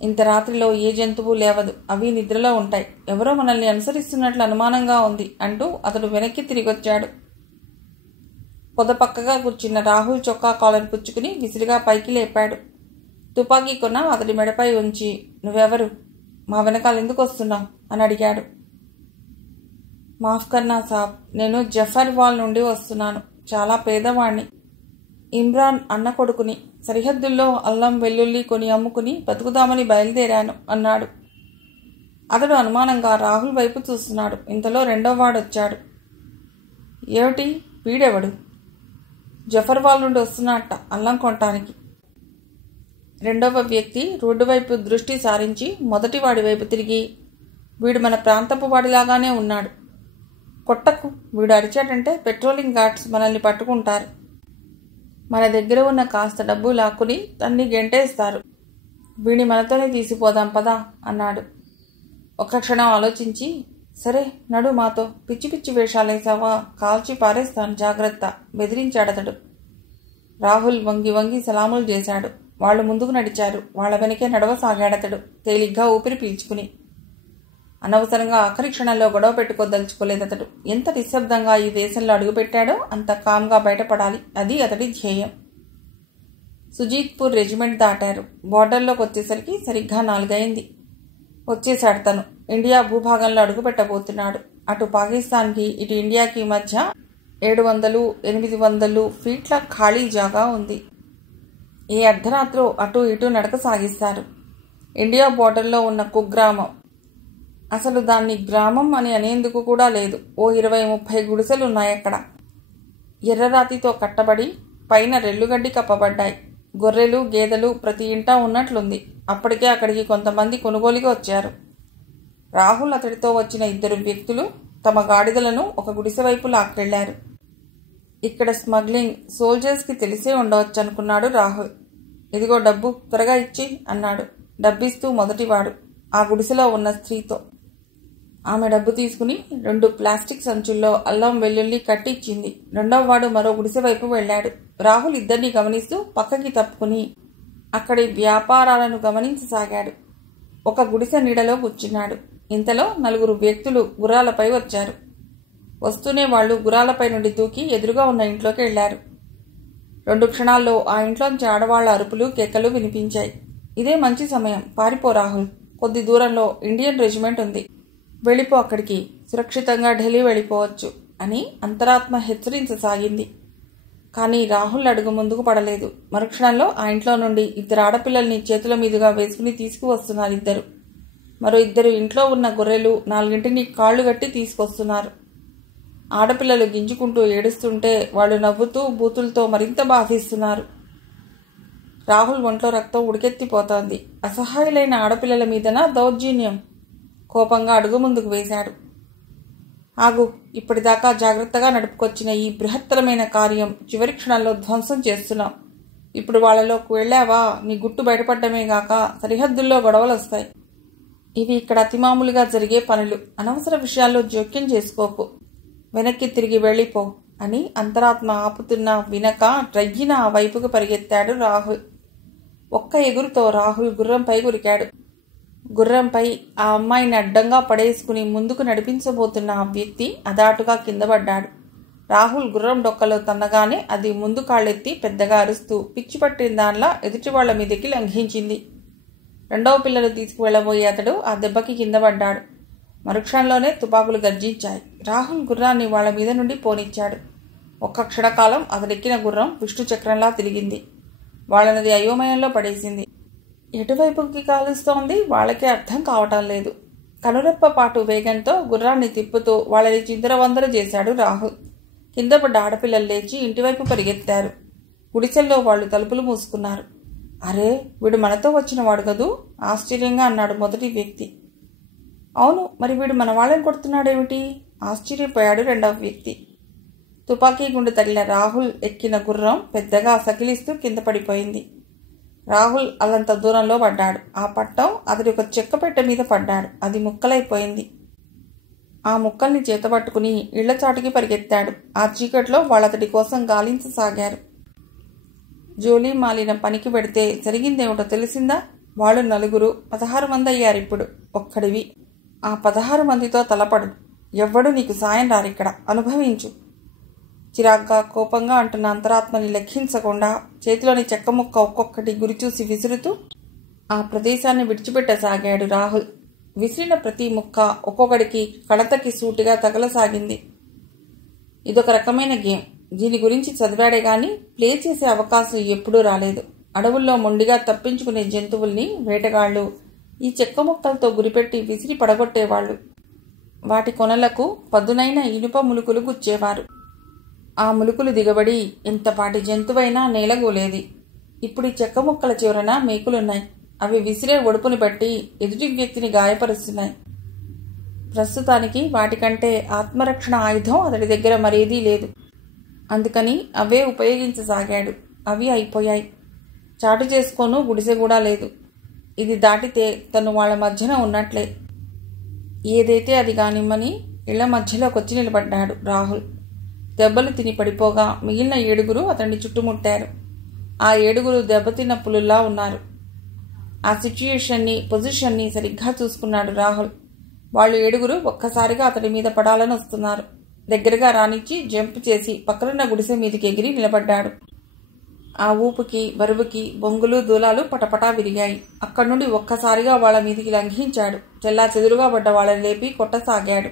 ఇంత రాత్రిలో ఏ జంతువు లేవదు, అవి నిద్రలో ఉంటాయి. ఎవరో మనల్ని అనుసరిస్తున్నట్లు అనుమానంగా ఉంది అంటూ అతడు వెనక్కి తిరిగొచ్చాడు. పొద పక్కగా కూర్చున్న రాహుల్ చొక్కా కాలర్ పుచ్చుకుని విసిరిగా పైకి లేపాడు. తుపాకీ కొన అతడి మెడపై ఉంచి, నువ్వెవరు, మా వెనకాల ఎందుకు వస్తున్నావు అని అడిగాడు. మాఫ్ కర్నా సాబ్, నేను జఫర్వాల్ నుండి వస్తున్నాను. చాలా పేదవాణ్ణి. ఇమ్రాన్ అన్న కొడుకుని. సరిహద్దుల్లో అల్లం, వెల్లుల్లి కొని అమ్ముకుని బతుకుదామని బయలుదేరాను అన్నాడు. అతడు అనుమానంగా రాహుల్ వైపు చూస్తున్నాడు. ఇంతలో రెండో వాడొచ్చాడు. ఏమిటి, వీడెవడు? జఫర్వాల్ నుండి వస్తున్నట్ట అల్లం కొనటానికి. రెండవ వ్యక్తి రోడ్డు వైపు దృష్టి సారించి మొదటివాడి వైపు తిరిగి, వీడు మన ప్రాంతపు వాడిలాగానే ఉన్నాడు. కొట్టకు, వీడు అరిచాడంటే పెట్రోలింగ్ గార్డ్స్ మనల్ని పట్టుకుంటారు. మన దగ్గర ఉన్న కాస్త డబ్బు లాక్కుని తన్ని గెంటేస్తారు. వీడి మనతోనే తీసిపోదాం పదా అన్నాడు. ఒక్క క్షణం ఆలోచించి, సరే నడు మాతో, పిచ్చి పిచ్చి వేషాలేసావా కాల్చి పారేస్తాను జాగ్రత్త బెదిరించాడతడు. రాహుల్ వంగి వంగి సలాములు చేశాడు. వాళ్ళు ముందుకు నడిచారు. వాళ్ళ వెనకే నడవసాగాడతడు తేలిగ్గా ఊపిరి పీల్చుకుని. అనవసరంగా ఆఖరి క్షణంలో గొడవ పెట్టుకోదలుచుకోలేదతడు. ఎంత నిశ్శబ్దంగా ఈ దేశంలో అడుగుపెట్టాడో అంత కామ్గా బయటపడాలి, అది అతడి ధ్యేయం. సుజీత్పూర్ రెజిమెంట్ దాటారు. బోర్డర్లోకి వచ్చేసరికి సరిగ్గా 4 అయింది. వచ్చేశాడు తను. ఇండియా భూభాగంలో అడుగుపెట్టబోతున్నాడు. అటు పాకిస్తాన్కి ఇటు ఇండియాకి మధ్య 700-800 ఫీట్ల ఖాళీ జాగా ఉంది. ఏ అర్ధరాత్రో అటు ఇటు నడక సాగిస్తారు. ఇండియా బోర్డర్లో ఉన్న కుగ్రామం. అసలు దాన్ని గ్రామం అని అనేందుకు కూడా లేదు. ఓ 20-30 గుడిసెలున్నాయక్కడ. ఎర్రరాతితో కట్టబడి పైన రెల్లుగడ్డి కప్పబడ్డాయి. గొర్రెలు గేదెలు ప్రతి ఇంటా ఉన్నట్లుంది. అప్పటికే అక్కడికి కొంతమంది కొనుగోలుగా వచ్చారు. రాహుల్ అతడితో వచ్చిన 2 వ్యక్తులు తమ గాడిదలను ఒక గుడిసె వైపు లాక్కెళ్లారు. ఇక్కడ స్మగ్లింగ్ సోల్జర్స్కి తెలిసే ఉండవచ్చు అనుకున్నాడు రాహుల్. ఇదిగో డబ్బు, త్వరగా ఇచ్చి అన్నాడు డబ్బిస్తూ మొదటివాడు ఆ గుడిసెలో ఉన్న స్త్రీతో. ఆమె డబ్బు తీసుకుని 2 ప్లాస్టిక్ సంచుల్లో అల్లం వెల్లుల్లి కట్టి ఇచ్చింది. రెండవవాడు మరో గుడిసె వైపు వెళ్లాడు. రాహుల్ ఇద్దరిని గమనిస్తూ పక్కకి తప్పుకుని అక్కడి వ్యాపారాలను గమనించసాగాడు. ఒక గుడిసె నీడలో కూర్చున్నాడు. ఇంతలో 4 వ్యక్తులు గుర్రాలపై వచ్చారు. వస్తూనే వాళ్ళు గుర్రాలపై నుండి దూకి ఎదురుగా ఉన్న ఇంట్లోకి వెళ్లారు. 2 క్షణాల్లో ఆ ఇంట్లోంచి ఆడవాళ్ల అరుపులు కేకలు వినిపించాయి. ఇదే మంచి సమయం, పారిపో రాహుల్, కొద్ది దూరంలో ఇండియన్ రెజిమెంట్ ఉంది, వెళ్ళిపో అక్కడికి, సురక్షితంగా ఢిల్లీ వెళ్ళిపోవచ్చు అని అంతరాత్మ హెచ్చరించసాగింది. కానీ రాహుల్ అడుగు ముందుకు పడలేదు. మరుక్షణంలో ఆ ఇంట్లో నుండి 2 ఆడపిల్లల్ని చేతుల మీదుగా వేసుకుని తీసుకువస్తున్నారు 2. మరో 2 ఇంట్లో ఉన్న గొర్రెలు 4 కాళ్లు కట్టి తీసుకొస్తున్నారు. ఆడపిల్లలు గింజుకుంటూ ఏడుస్తుంటే వాళ్ళు నవ్వుతూ బూతులతో మరింత బాధిస్తున్నారు. రాహుల్ ఒంట్లో రక్తం ఉడికెత్తిపోతోంది. అసహాయులైన ఆడపిల్లల మీదన దౌర్జన్యం. కోపంగా అడుగు ముందుకు వేశాడు. ఆగు, ఇప్పటిదాకా జాగ్రత్తగా నడుపుకొచ్చిన ఈ బృహత్తరమైన కార్యం చివరి క్షణంలో ధ్వంసం చేస్తున్నాం. ఇప్పుడు వాళ్లలోకి వెళ్ళావా నీ గుట్టు బయటపడ్డమే గాక సరిహద్దుల్లో గొడవలు వస్తాయి. ఇవి ఇక్కడ అతిమామూలుగా జరిగే పనులు. అనవసర విషయాల్లో జోక్యం చేసుకోకు, వెనక్కి తిరిగి వెళ్ళిపో అని అంతరాత్మ ఆపుతున్నా వినక రయ్యిన ఆ వైపుకు పరిగెత్తాడు రాహుల్. ఒక్క ఎగురుతో రాహుల్ గుర్రంపై ఉరికాడు. గుర్రంపై ఆ అమ్మాయిని అడ్డంగా పడేసుకుని ముందుకు నడిపించబోతున్న ఆ వ్యక్తి అదాటుగా కింద పడ్డాడు. రాహుల్ గుర్రం డొక్కలో తన్నగానే అది ముందు కాళ్ళెత్తి పెద్దగా అరుస్తూ పిచ్చి పట్టిన దానిలా ఎదుటి వాళ్ల మీదకి లంఘించింది. 2వ పిల్లలు తీసుకువెళ్లబోయే అతడు ఆ దెబ్బకి కింద పడ్డాడు. మరుక్షణంలోనే తుపాకులు గర్జించాయి. రాహుల్ గుర్రాన్ని వాళ్ల మీద నుండి పోనిచ్చాడు. ఒక్క క్షణకాలం అతడెక్కిన గుర్రం విష్ణు చక్రంలా తిరిగింది. వాళ్ళనది అయోమయంలో పడేసింది. ఎటువైపుకి కాలుస్తోంది వాళ్ళకే అర్థం కావటం లేదు. కనురెప్ప పాటు వేగంతో గుర్రాన్ని తిప్పుతూ వాళ్ళని చిందరవందర చేశాడు రాహుల్. కింద పడ్డ ఆడపిల్లలు లేచి ఇంటివైపు పరిగెత్తారు. గుడిసెల్లో వాళ్ళు తలుపులు మూసుకున్నారు. అరే, వీడు మనతో వచ్చిన వాడు కదూ ఆశ్చర్యంగా అన్నాడు మొదటి వ్యక్తి. అవును, మరి వీడు మన వాళ్ళని కొడుతున్నాడేమిటి ఆశ్చర్యపోయాడు 2వ వ్యక్తి. తుపాకీ గుండు తగిలిన రాహుల్ ఎక్కిన గుర్రం పెద్దగా సకిలిస్తూ కింద పడిపోయింది. రాహుల్ అల్లంత దూరంలో పడ్డాడు. ఆ పట్టం అతడి ఒక చెక్క పెట్టె మీద పడ్డాడు. అది ముక్కలైపోయింది. ఆ ముక్కల్ని చేతపట్టుకుని ఇళ్ల చాటుకి పరిగెత్తాడు. ఆ చీకట్లో వాళ్ళతడి కోసం గాలించసాగారు. జోలీ మాలిన పనికి పెడితే జరిగిందేమిటో తెలిసిందా? వాళ్ళు 4 16 మంది అయ్యారిప్పుడు. ఒక్కడివి. ఆ 16 మందితో తలపడు. ఎవ్వడూ నీకు సాయం రారిక్కడ, అనుభవించు. చిరాగ్గా కోపంగా అంటున్న అంతరాత్మని లెక్కించకుండా చేతిలోని చెక్క ముక్క ఒక్కొక్కటి గురిచూసి విసురుతూ ఆ ప్రదేశాన్ని విడిచిపెట్టసాగాడు రాహుల్. విసిరిన ప్రతి ముక్క ఒక్కొక్కడికి కడతకి సూటిగా తగలసాగింది. ఇదొక రకమైన గేమ్. దీని గురించి చదివాడే గాని ప్లే చేసే అవకాశం ఎప్పుడూ రాలేదు. అడవుల్లో మొండిగా తప్పించుకునే జంతువుల్ని వేటగాళ్లు ఈ చెక్క ముక్కలతో గురిపెట్టి విసిరి పడగొట్టేవాళ్లు. వాటి కొనలకు పదునైన ఇనుప ములుకులు గుచ్చేవారు. ఆ ములుకులు దిగబడి ఎంతపాటి జంతువైనా నేలగూలేది. ఇప్పుడు ఈ చెక్క ముక్కల చివరన మేకులున్నాయి. అవి విసిరే ఒడుపుని బట్టి ఎదుటి వ్యక్తిని గాయపరుస్తున్నాయి. ప్రస్తుతానికి వాటికంటే ఆత్మరక్షణ ఆయుధం అతడి దగ్గర మరేదీ లేదు. అందుకని అవే ఉపయోగించసాగాడు. అవి అయిపోయాయి. చాటు చేసుకోను గుడిసె కూడా లేదు. ఇది దాటితే తను వాళ్ళ మధ్యన ఉన్నట్లే. ఏదైతే అది కానిమ్మని ఇళ్ల మధ్యలోకి వచ్చి నిలబడ్డాడు రాహుల్. దెబ్బలు తిని పడిపోగా మిగిలిన 7 అతన్ని చుట్టుముట్టారు. ఆ 7 దెబ్బతిన్న పులుల్లా ఉన్నారు. ఆ సిచ్యుయేషన్ని, పొజిషన్ని సరిగ్గా చూసుకున్నాడు రాహుల్. వాళ్ళు 7 ఒక్కసారిగా అతడి మీద పడాలని వస్తున్నారు. దగ్గరగా రానిచ్చి జంప్ చేసి పక్కనున్న గుడిసె మీదకి ఎగిరి నిలబడ్డాడు. ఆ ఊపుకి, బరువుకి బొంగులు దూలాలు పటపటా విరిగాయి. అక్కడి నుండి ఒక్కసారిగా వాళ్ళ మీదికి లంఘించాడు. చెల్లా చెదురుగా పడ్డ వాళ్ళని లేపి కొట్టసాగాడు.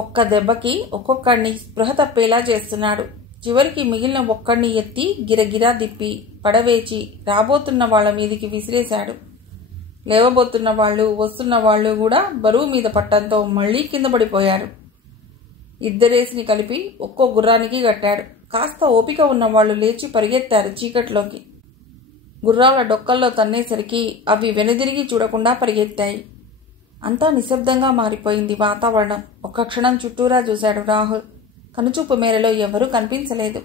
ఒక్క దెబ్బకి ఒక్కొక్కడిని స్పృహ తప్పేలా చేస్తున్నాడు. చివరికి మిగిలిన ఒక్కడిని ఎత్తి గిరగిరా దిప్పి పడవేచి రాబోతున్న వాళ్ళ మీదికి విసిరేశాడు. లేవబోతున్న వాళ్ళు, వస్తున్న వాళ్ళు కూడా బరువు మీద పట్టంతో మళ్లీ కింద పడిపోయారు. ఇద్దరేసిని కలిపి ఒక్కో గుర్రానికి కట్టాడు. కాస్త ఓపిక ఉన్నవాళ్లు లేచి పరిగెత్తారు చీకట్లోకి. గుర్రాల డొక్కల్లో తన్నేసరికి అవి వెనుదిరిగి చూడకుండా పరిగెత్తాయి. అంతా నిశ్శబ్దంగా మారిపోయింది వాతావరణం. ఒక్క క్షణం చుట్టూరా చూశాడు రాహుల్. కనుచూపు మేరలో ఎవరూ కనిపించలేదు.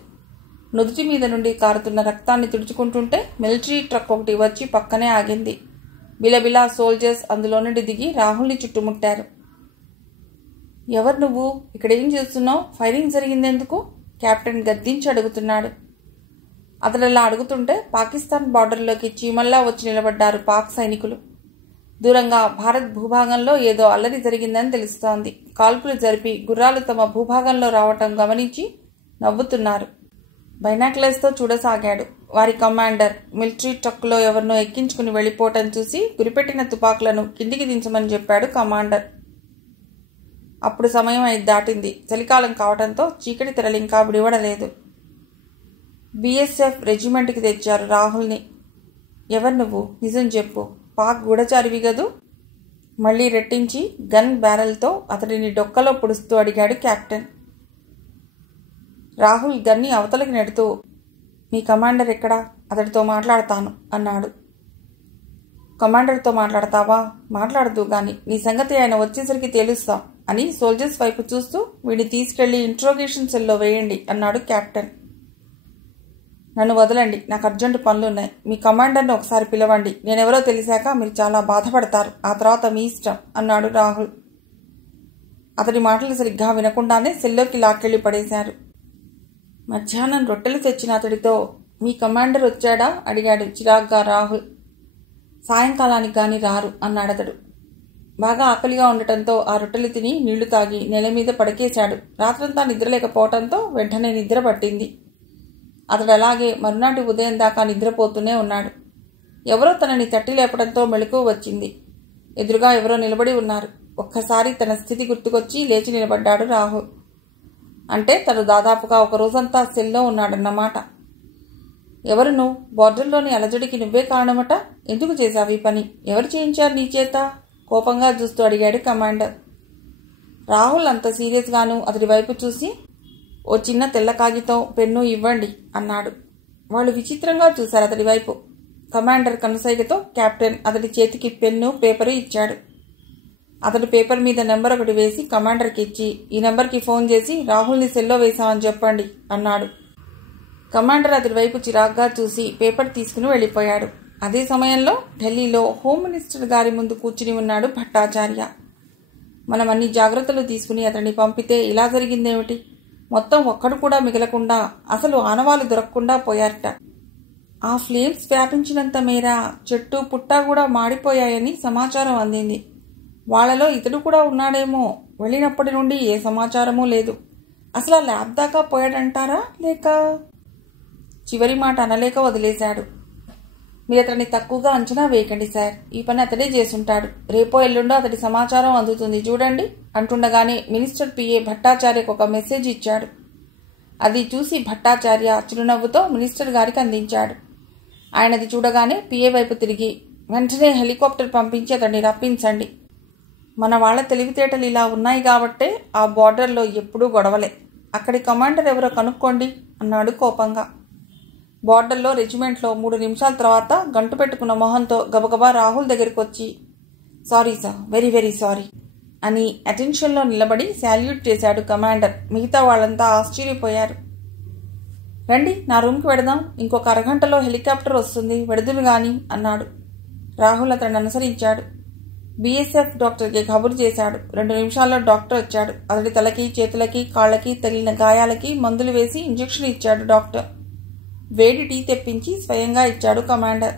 నుదుటి మీద నుండి కారుతున్న రక్తాన్ని తుడుచుకుంటుంటే మిలిటరీ ట్రక్ ఒకటి వచ్చి పక్కనే ఆగింది. బిలబిలా సోల్జర్స్ అందులో నుండి దిగి రాహుల్ని చుట్టుముట్టారు. ఎవరు నువ్వు? ఇక్కడేం చేస్తున్నావు? ఫైరింగ్ జరిగిందెందుకు? కెప్టెన్ గద్దించి అడుగుతున్నాడు. అతడలా అడుగుతుంటే పాకిస్తాన్ బార్డర్లోకి చీమల్లా వచ్చి నిలబడ్డారు పాక్ సైనికులు. దూరంగా భారత్ భూభాగంలో ఏదో అల్లరి జరిగిందని తెలుస్తోంది. కాల్పులు జరిపి గుర్రాలు తమ భూభాగంలో రావటం గమనించి నవ్వుతున్నారు. బైనాక్లర్స్తో చూడసాగాడు. వారి కమాండర్ మిలిటరీ ట్రక్లో ఎవరినో ఎక్కించుకుని వెళ్ళిపోవటం చూసి గురిపెట్టిన తుపాకులను కిందికి దించమని చెప్పాడు కమాండర్. అప్పుడు సమయం 5 దాటింది. చలికాలం కావటంతో చీకటి తెరలింకా విడివడలేదు. BSF రెజిమెంట్కి తెచ్చారు రాహుల్ని. ఎవరు నువ్వు? నిజం చెప్పు. పాక్ గూఢచారివి గదు? మళ్లీ రెట్టించి గన్ బ్యారెల్తో అతడిని డొక్కలో పొడుస్తూ అడిగాడు కెప్టెన్. రాహుల్ గన్ని అవతలకి నెడుతూ, మీ కమాండర్ ఎక్కడా? అతడితో మాట్లాడతాను అన్నాడు. కమాండర్తో మాట్లాడతావా? మాట్లాడదు గాని నీ సంగతి ఆయన వచ్చేసరికి తేలుస్తాం అని సోల్జర్స్ వైపు చూస్తూ, వీడిని తీసుకెళ్లి ఇంట్రోగేషన్ సెల్లో వేయండి అన్నాడు కెప్టెన్. నన్ను వదలండి, నాకు అర్జెంటు పనులున్నాయి. మీ కమాండర్ని ఒకసారి పిలవండి. నేనెవరో తెలిసాక మీరు చాలా బాధపడతారు. ఆ తర్వాత మీ ఇష్టం అన్నాడు రాహుల్. అతడి మాటలు సరిగ్గా వినకుండానే సెల్లోకి లాక్కెళ్లి పడేశారు. మధ్యాహ్నం రొట్టెలు తెచ్చిన అతడితో, మీ కమాండర్ వచ్చాడా అడిగాడు చిరాగ్గా రాహుల్. సాయంకాలానికి గాని రారు అన్నాడతడు. బాగా ఆకలిగా ఉండటంతో ఆ రొట్టెలు తిని నీళ్లు తాగి నెల మీద పడకేశాడు. రాత్రంతా నిద్రలేకపోవటంతో వెంటనే నిద్ర పట్టింది. అతడు అలాగే మరునాటి ఉదయం దాకా నిద్రపోతూనే ఉన్నాడు. ఎవరో తనని తట్టి లేపడంతో మెలకువ వచ్చింది. ఎదురుగా ఎవరో నిలబడి ఉన్నారు. ఒక్కసారి తన స్థితి గుర్తుకొచ్చి లేచి నిలబడ్డాడు రాహుల్. అంటే తను దాదాపుగా ఒక రోజంతా సెల్లో ఉన్నాడన్నమాట. ఎవరు నువ్వు? బార్డర్లోని అలజడికి నువ్వే కారణమట. ఎందుకు చేశావు ఈ పని? ఎవరు చేయించారు నీ చేత? కోపంగా చూస్తూ అడిగాడు కమాండర్. రాహుల్ అంత సీరియస్గాను అతడి వైపు చూసి, ఓ చిన్న తెల్ల కాగితం, పెన్ను ఇవ్వండి అన్నాడు. వాళ్ళు విచిత్రంగా చూశారు అతడి వైపు. కమాండర్ కనుసైగతో కెప్టెన్ అతడి చేతికి పెన్ను, పేపరు ఇచ్చాడు. అతడు పేపర్ మీద నెంబర్ ఒకటి వేసి కమాండర్కి ఇచ్చి, ఈ నెంబర్కి ఫోన్ చేసి రాహుల్ని సెల్లో వేశామని చెప్పండి అన్నాడు. కమాండర్ అతడి వైపు చిరాగ్గా చూసి పేపర్ తీసుకుని వెళ్ళిపోయాడు. అదే సమయంలో ఢిల్లీలో హోమ్ మినిస్టర్ గారి ముందు కూర్చుని ఉన్నాడు భట్టాచార్య. మనం అన్ని జాగ్రత్తలు తీసుకుని అతన్ని పంపితే ఇలా జరిగిందేమిటి? మొత్తం ఒక్కడు కూడా మిగలకుండా, అసలు ఆనవాలు దొరకకుండా పోయారట. ఆ ఫ్లేమ్స్ వ్యాపించినంత మేర చెట్టు పుట్ట కూడా మాడిపోయాయని సమాచారం అందింది. వాళ్లలో ఇతడు కూడా ఉన్నాడేమో. వెళ్ళినప్పటి నుండి ఏ సమాచారమూ లేదు. అసలు ఆ ల్యాబ్ దాకా పోయాడంటారా, లేక? చివరి మాట అనలేక వదిలేశాడు. మీరు అతన్ని తక్కువగా అంచనా వేయకండి సార్. ఈ పని అతడే చేసుంటాడు. రేపో ఎల్లుండో అతడి సమాచారం అందుతుంది చూడండి అంటుండగానే మినిస్టర్ PA భట్టాచార్యకు ఒక మెసేజ్ ఇచ్చాడు. అది చూసి భట్టాచార్య చిరునవ్వుతో మినిస్టర్ గారికి అందించాడు. ఆయనది చూడగానే PA వైపు తిరిగి, వెంటనే హెలికాప్టర్ పంపించి అతన్ని రప్పించండి. మన వాళ్ల తెలివితేటలు ఇలా ఉన్నాయి కాబట్టే ఆ బార్డర్లో ఎప్పుడూ గొడవలే. అక్కడి కమాండర్ ఎవరో కనుక్కోండి అన్నాడు కోపంగా. బార్డర్లో రెజిమెంట్లో 3 నిమిషాల తర్వాత గంటు పెట్టుకున్న మొహంతో గబగబా రాహుల్ దగ్గరికి వచ్చి, sorry sir, very very sorry అని అటెన్షన్లో నిలబడి శాల్యూట్ చేశాడు కమాండర్. మిగతా వాళ్ళంతా ఆశ్చర్యపోయారు. రండి, నా రూమ్కి వెడదాం. ఇంకొక అరగంటలో హెలికాప్టర్ వస్తుంది, వెడదులు గాని అన్నాడు. రాహుల్ అతన్ని అనుసరించాడు. బీఎస్ఎఫ్ డాక్టర్కి కబురు చేశాడు. 2 నిమిషాల్లో డాక్టర్ వచ్చాడు. అతడి తలకి, చేతులకి, కాళ్ళకి తగిలిన గాయాలకి మందులు వేసి ఇంజెక్షన్ ఇచ్చాడు డాక్టర్. వేడి టీ తెప్పించి స్వయంగా ఇచ్చాడు కమాండర్.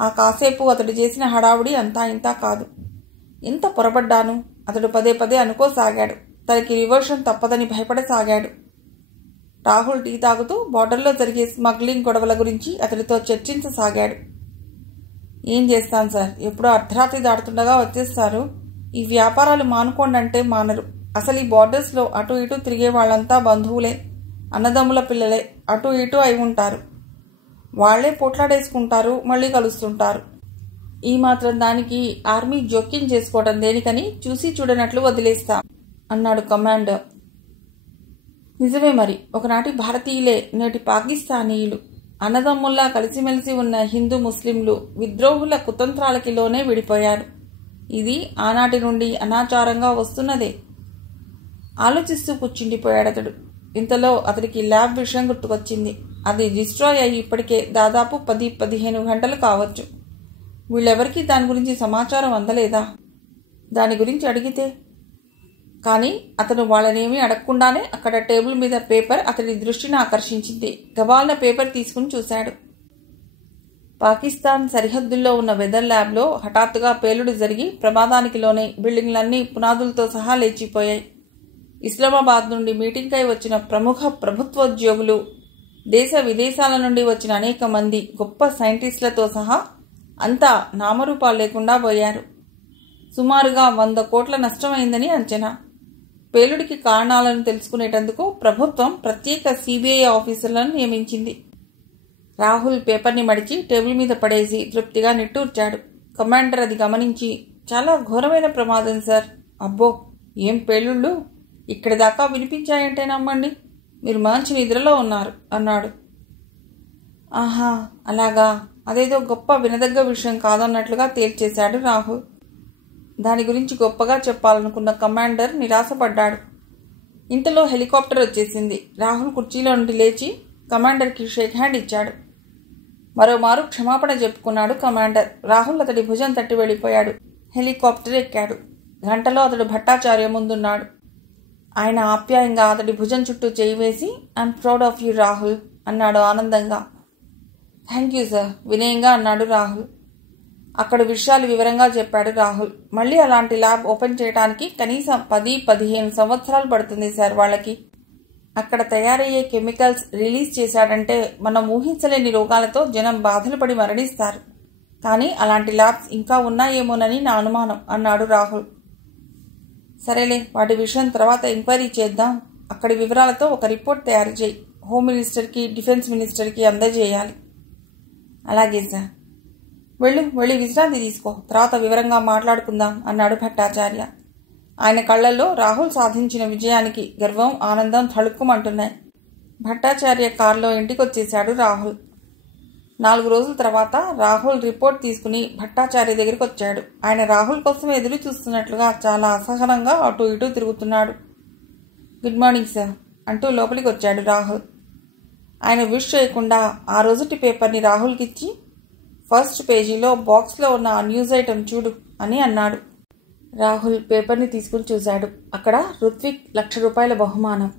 ఆ కాసేపు అతడు చేసిన హడావుడి అంతా ఇంతా కాదు. ఎంత పొరపడ్డాను అతడు పదే పదే అనుకోసాగాడు. తనకి రివర్షన్ తప్పదని భయపడసాగాడు. రాహుల్ టీ తాగుతూ బార్డర్లో జరిగే స్మగ్లింగ్ గొడవల గురించి అతడితో చర్చించసాగాడు. ఏం చేస్తాను సార్, ఎప్పుడో అర్ధరాత్రి దాటుతుండగా వచ్చేస్తారు. ఈ వ్యాపారాలు మానుకోండి అంటే మానరు. అసలు ఈ బార్డర్స్లో అటు ఇటు తిరిగే వాళ్ళంతా బంధువులే, అన్నదమ్ముల పిల్లలే, అటు ఇటు అయి ఉంటారు. వాళ్లే పోట్లాడేసుకుంటారు, మళ్ళీ కలుస్తుంటారు. ఈ మాత్రం దానికి ఆర్మీ జోక్యం చేసుకోవడం దేనికని చూసి చూడనట్లు వదిలేస్తాం అన్నాడు కమాండర్. నిజమే మరి. ఒకనాటి భారతీయులే నేటి పాకిస్తానీయులు. అన్నదమ్ముల్లా కలిసిమెలిసి ఉన్న హిందూ ముస్లింలు విద్రోహుల కుతంత్రాలకి లోనే విడిపోయారు. ఇది ఆనాటి నుండి అనాచారంగా వస్తున్నదే. ఆలోచిస్తూ కూర్చుండిపోయాడతడు. ఇంతలో అతడికి ల్యాబ్ విషయం గుర్తుకొచ్చింది. అది డిస్ట్రాయ్ అయ్యి ఇప్పటికే దాదాపు 10-15 గంటలు కావచ్చు. వీళ్ళెవరికీ దాని గురించి సమాచారం అందలేదా? దాని గురించి అడిగితే కానీ అతను వాళ్ళనేమీ అడగకుండానే అక్కడ టేబుల్ మీద పేపర్ అతడి దృష్టిని ఆకర్షించింది. గబాల్న పేపర్ తీసుకుని చూశాడు. పాకిస్తాన్ సరిహద్దుల్లో ఉన్న వెదర్ ల్యాబ్లో హఠాత్తుగా పేలుడు జరిగి ప్రమాదానికి లోనే బిల్డింగ్లన్నీ పునాదులతో సహా లేచిపోయాయి. ఇస్లామాబాద్ నుండి మీటింగ్కై వచ్చిన ప్రముఖ ప్రభుత్వోద్యోగులు, దేశ విదేశాల నుండి వచ్చిన అనేక మంది గొప్ప సైంటిస్టులతో సహా అంతా నామరూపాలు లేకుండా పోయారు. సుమారుగా 100 కోట్ల నష్టమైందని అంచనా. పేలుడికి కారణాలను తెలుసుకునేటందుకు ప్రభుత్వం ప్రత్యేక సిబిఐ ఆఫీసర్లను నియమించింది. రాహుల్ పేపర్ని మడిచి టేబుల్ మీద పడేసి తృప్తిగా నిట్టూర్చాడు. కమాండర్ అది గమనించి, చాలా ఘోరమైన ప్రమాదం సార్. అబ్బో, ఏం పేలుళ్ళు! ఇక్కడి దాకా వినిపించాయంటే నమ్మండి, మీరు మంచి నిద్రలో ఉన్నారు అన్నాడు. ఆహా, అలాగా. అదేదో గొప్ప వినదగ్గ విషయం కాదన్నట్లుగా తేల్చేశాడు రాహుల్. దాని గురించి గొప్పగా చెప్పాలనుకున్న కమాండర్ నిరాశపడ్డాడు. ఇంతలో హెలికాప్టర్ వచ్చేసింది. రాహుల్ కుర్చీలో నుండి లేచి కమాండర్కి షేక్ హ్యాండ్ ఇచ్చాడు. మరోమారు క్షమాపణ చెప్పుకున్నాడు కమాండర్. రాహుల్ అతడి భుజం తట్టి వెళ్ళిపోయాడు. హెలికాప్టర్ ఎక్కాడు. గంటలో అతడు భట్టాచార్య ముందున్నాడు. ఆయన ఆప్యాయంగా అతడి భుజం చుట్టూ చేయి వేసి, I'm proud of you Rahul అన్నాడు ఆనందంగా. థ్యాంక్ యూ సార్, వినయంగా అన్నాడు రాహుల్. అక్కడ విషయాలు వివరంగా చెప్పాడు రాహుల్. మళ్ళీ అలాంటి ల్యాబ్ ఓపెన్ చేయడానికి కనీసం 10-15 సంవత్సరాలు పడుతుంది సార్ వాళ్ళకి. అక్కడ తయారయ్యే కెమికల్స్ రిలీజ్ చేశాడంటే మనం ఊహించలేని రోగాలతో జనం బాధలు పడి మరణిస్తారు. కానీ అలాంటి ల్యాబ్స్ ఇంకా ఉన్నాయేమోనని నా అనుమానం అన్నాడు రాహుల్. సరేలే, వాటి విషయం తర్వాత ఎంక్వైరీ చేద్దాం. అక్కడి వివరాలతో ఒక రిపోర్ట్ తయారు చేయి. హోమ్ మినిస్టర్కి, డిఫెన్స్ మినిస్టర్కి అందజేయాలి. అలాగే సార్. వెళ్ళి విశ్రాంతి తీసుకో, తర్వాత వివరంగా మాట్లాడుకుందాం అన్నాడు భట్టాచార్య. ఆయన కళ్లల్లో రాహుల్ సాధించిన విజయానికి గర్వం, ఆనందం తళుక్కుమంటున్నాయి. భట్టాచార్య కారులో ఇంటికొచ్చేశాడు రాహుల్. 4 రోజుల తర్వాత రాహుల్ రిపోర్ట్ తీసుకుని భట్టాచార్య దగ్గరికి వచ్చాడు. ఆయన రాహుల్ కోసం ఎదురు చూస్తున్నట్లుగా చాలా అసహనంగా అటు ఇటు తిరుగుతున్నాడు. గుడ్ మార్నింగ్ సార్ అంటూ లోపలికి వచ్చాడు రాహుల్. ఆయన విష్ చేయకుండా ఆ రోజుటి పేపర్ని రాహుల్కి ఇచ్చి, ఫస్ట్ పేజీలో బాక్స్లో ఉన్న ఆ న్యూస్ ఐటమ్ చూడు అని అన్నాడు. రాహుల్ పేపర్ని తీసుకుని చూశాడు. అక్కడ రుత్విక్ ₹1,00,000 బహుమానం.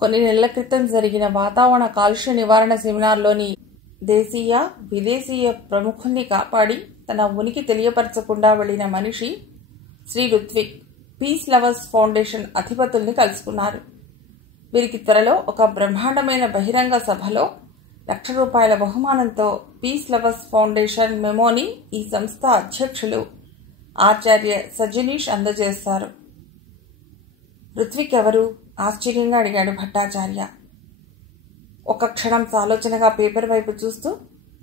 కొన్ని నెలల క్రితం జరిగిన వాతావరణ కాలుష్య నివారణ సెమినార్లోని దేశీయ, విదేశీయ ప్రముఖుల్ని కాపాడి తన ఉనికి తెలియపరచకుండా వెళ్లిన మనిషి Shri Ruthvik peace lovers foundation అధిపతుల్ని కలుసుకున్నారు. వీరికి త్వరలో ఒక బ్రహ్మాండమైన బహిరంగ సభలో ₹1,00,000 బహుమానంతో పీస్ లవర్స్ ఫౌండేషన్ మెమోని ఈ సంస్థ అధ్యక్షులు ఆచార్య సజనీష్ అందజేస్తారు. రుత్విక్ ఎవరు? ఆశ్చర్యంగా అడిగాడు భట్టాచార్య. ఒక క్షణం ఆలోచనగా పేపర్ వైపు చూస్తూ,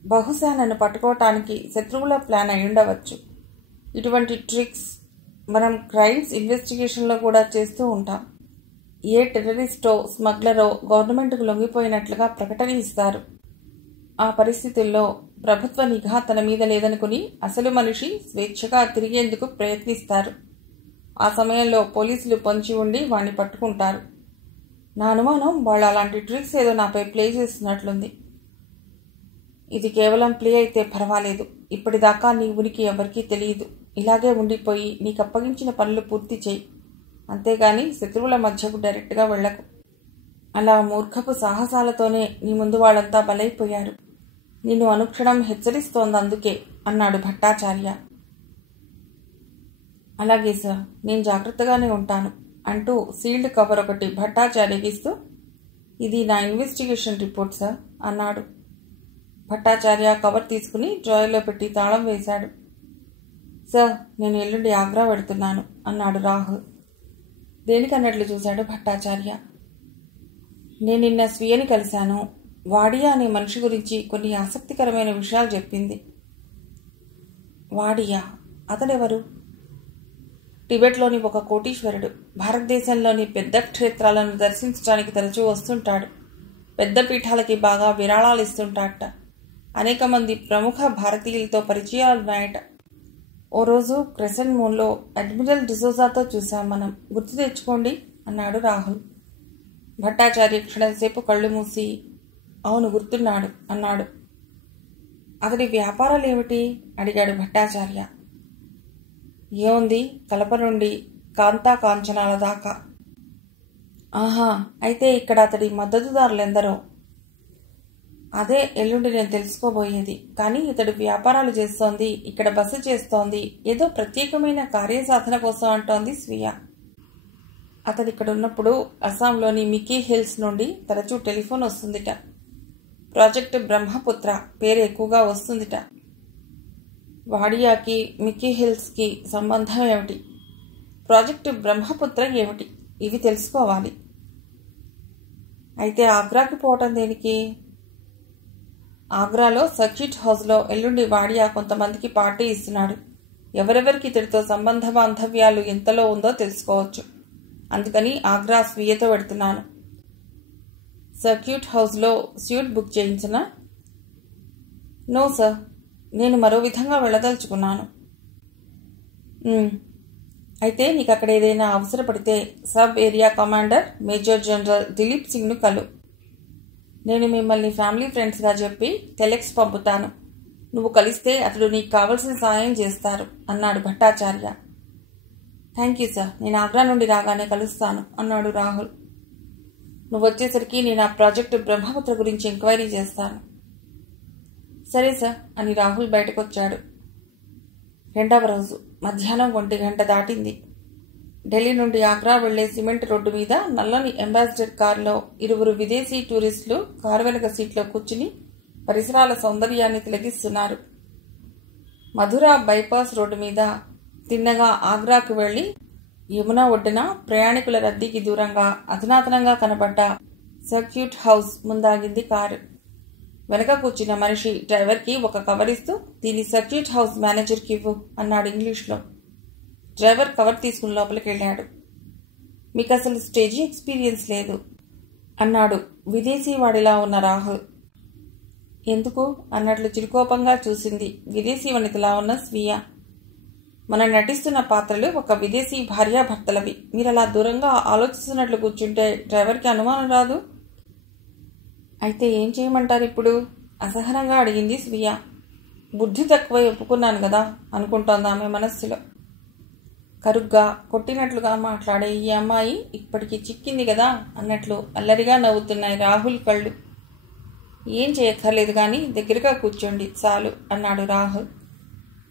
బహుశా నన్ను పట్టుకోవటానికి శత్రువుల ప్లాన్ అయ్యుండవచ్చు. ఇటువంటి ట్రిక్స్ మనం క్రైమ్స్ ఇన్వెస్టిగేషన్లో కూడా చేస్తూ ఉంటాం. ఏ టెర్రరిస్టో, స్మగ్లరో గవర్నమెంట్కు లొంగిపోయినట్లుగా ప్రకటన ఇస్తారు. ఆ పరిస్థితుల్లో ప్రభుత్వ నిఘా తన మీద లేదనుకుని అసలు మనిషి స్వేచ్ఛగా తిరిగేందుకు ప్రయత్నిస్తారు. ఆ సమయంలో పోలీసులు పొంచి ఉండి వాణ్ణి పట్టుకుంటారు. నా అనుమానం వాళ్ళు అలాంటి ట్రిక్స్ ఏదో నాపై ప్లే చేస్తున్నట్లుంది. ఇది కేవలం ప్లే అయితే పర్వాలేదు, ఇప్పటిదాకా నీ ఉనికి ఎవరికీ తెలియదు. ఇలాగే ఉండిపోయి నీకు అప్పగించిన పనులు పూర్తి చేయి. అంతేగాని శత్రువుల మధ్యకు డైరెక్ట్గా వెళ్లకు. అలా మూర్ఖపు సాహసాలతోనే నీ ముందు వాళ్ళంతా బలైపోయారు. నిన్ను అనుక్షణం హెచ్చరిస్తోందందుకే అన్నాడు భట్టాచార్య. అలాగే సార్, నేను జాగ్రత్తగానే ఉంటాను అంటూ సీల్డ్ కవర్ ఒకటి భట్టాచార్యకిస్తూ, ఇది నా ఇన్వెస్టిగేషన్ రిపోర్ట్ సార్ అన్నాడు. భట్టాచార్య కవర్ తీసుకుని డ్రాయర్లో పెట్టి తాళం వేశాడు. సార్, నేను ఎల్లుండి ఆగ్రా వెడుతున్నాను అన్నాడు రాహుల్. దేనికన్నట్లు చూశాడు భట్టాచార్య. నేను నిన్న స్వీయని కలిశాను. వాడియా అనే మనిషి గురించి కొన్ని ఆసక్తికరమైన విషయాలు చెప్పింది. వాడియా? అతడెవరు? టిబెట్లోని ఒక కోటీశ్వరుడు. భారతదేశంలోని పెద్ద క్షేత్రాలను దర్శించడానికి తరచూ వస్తుంటాడు. పెద్ద పీఠాలకి బాగా విరాళాలు ఇస్తుంటాడట. అనేక మంది ప్రముఖ భారతీయులతో పరిచయాలున్నాయట. ఓ రోజు క్రెసెంట్ మూన్లో అడ్మిరల్ డిసోజాతో చూశాం మనం. గుర్తు తెచ్చుకోండి అన్నాడు రాహుల్. భట్టాచార్య క్షణంసేపు కళ్ళు మూసి, అవును గుర్తున్నాడు అన్నాడు. అతడి వ్యాపారాలేమిటి అడిగాడు భట్టాచార్య. ఏముంది, కలప నుండి కాంతా కాంచనాల దాకా. ఆహా, అయితే ఇక్కడ అతడి మద్దతుదారులెందరో? అదే ఎల్లుండి నేను తెలుసుకోబోయేది. కానీ ఇతడు వ్యాపారాలు చేస్తోంది, ఇక్కడ బస చేస్తోంది, ఏదో ప్రత్యేకమైన కార్యసాధన కోసం అంటోంది స్వీయ. అతడిక్కడ ఉన్నప్పుడు అస్సాంలోని మికీ హిల్స్ నుండి తరచూ టెలిఫోన్ వస్తుందిట. ప్రాజెక్టు బ్రహ్మపుత్ర పేరు ఎక్కువగా వస్తుందిట. వాడియాకి మికీ హిల్స్కి సంబంధం ఏమిటి? ప్రాజెక్టు బ్రహ్మపుత్ర ఏమిటి? ఇవి తెలుసుకోవాలి. అయితే ఆగ్రాకి పోవటం దేనికి? ఆగ్రాలో సర్క్యూట్ హౌస్లో ఎల్లుండి వాడియా కొంతమందికి పార్టీ ఇస్తున్నాడు. ఎవరెవరికి ఇతడితో సంబంధ బాంధవ్యాలు ఎంతలో ఉందో తెలుసుకోవచ్చు. అందుకని ఆగ్రా స్వీయతో పెడుతున్నాను. సర్క్యూట్ హౌస్లో స్యూట్ బుక్ చేయించనా? నో సార్, నేను మరో విధంగా వెళ్ళదలుచుకున్నాను. అయితే నీకు అక్కడ ఏదైనా అవసరపడితే sub area commander major general Dilip సింగ్ను కలు. నేను మిమ్మల్ని ఫ్యామిలీ ఫ్రెండ్స్గా చెప్పి టెలెక్స్ పంపుతాను. నువ్వు కలిస్తే అతడు నీకు కావలసిన సాయం చేస్తారు అన్నాడు భట్టాచార్య. థ్యాంక్ యూ సార్, నేను ఆగ్రా నుండి రాగానే కలుస్తాను అన్నాడు రాహుల్. నువ్వు వచ్చేసరికి నేను ఆ ప్రాజెక్టు బ్రహ్మపుత్ర గురించి ఎంక్వైరీ చేస్తాను. సరే సార్ అని రాహుల్ బయటకొచ్చాడు. రెండవ రోజు మధ్యాహ్నం 1 గంట దాటింది. ఢిల్లీ నుండి ఆగ్రా వెళ్లే సిమెంట్ రోడ్డు మీద నల్లని అంబాసిడర్ కారులో 2 విదేశీ టూరిస్టులు కారు వెనక సీట్లో కూర్చుని పరిసరాల సౌందర్యాన్ని తిలకిస్తున్నారు. మధురా బైపాస్ రోడ్డు మీద తిన్నగా ఆగ్రాకు వెళ్లి యమునా ఒడ్డున ప్రయాణికుల రద్దీకి దూరంగా అధునాతనంగా కనబడ్డ సర్క్యూట్ హౌస్ ముందాగింది కారు. వెనక కూర్చున్న మనిషి డ్రైవర్కి ఒక కవర్ ఇస్తూ, దీన్ని సర్క్యూట్ హౌస్ మేనేజర్కి ఇవ్వు అన్నాడు ఇంగ్లీష్లో. డ్రైవర్ కవర్ తీసుకుని లోపలికి వెళ్ళాడు. మీకు అసలు స్టేజీ ఎక్స్పీరియన్స్ లేదు అన్నాడు విదేశీ వాడిలా ఉన్న రాహుల్. ఎందుకు అన్నట్లు చిరుకోపంగా చూసింది విదేశీ వనితలా ఉన్న స్వీయ. మనం నటిస్తున్న పాత్రలు ఒక విదేశీ భార్యాభర్తలవి. మీరలా దూరంగా ఆలోచిస్తున్నట్లు కూర్చుంటే డ్రైవర్కి అనుమానం రాదు? అయితే ఏం చేయమంటారు ఇప్పుడు? అసహనంగా అడిగింది స్వీయ. బుద్ధి తక్కువ ఒప్పుకున్నాను కదా అనుకుంటోంది ఆమె మనస్సులో. కరుగ్గా కొట్టినట్లుగా మాట్లాడే ఈ అమ్మాయి ఇప్పటికీ చిక్కింది కదా అన్నట్లు అల్లరిగా నవ్వుతున్నాయి రాహుల్ కళ్ళు. ఏం చేయక్కర్లేదు కానీ దగ్గరగా కూర్చోండి చాలు అన్నాడు రాహుల్.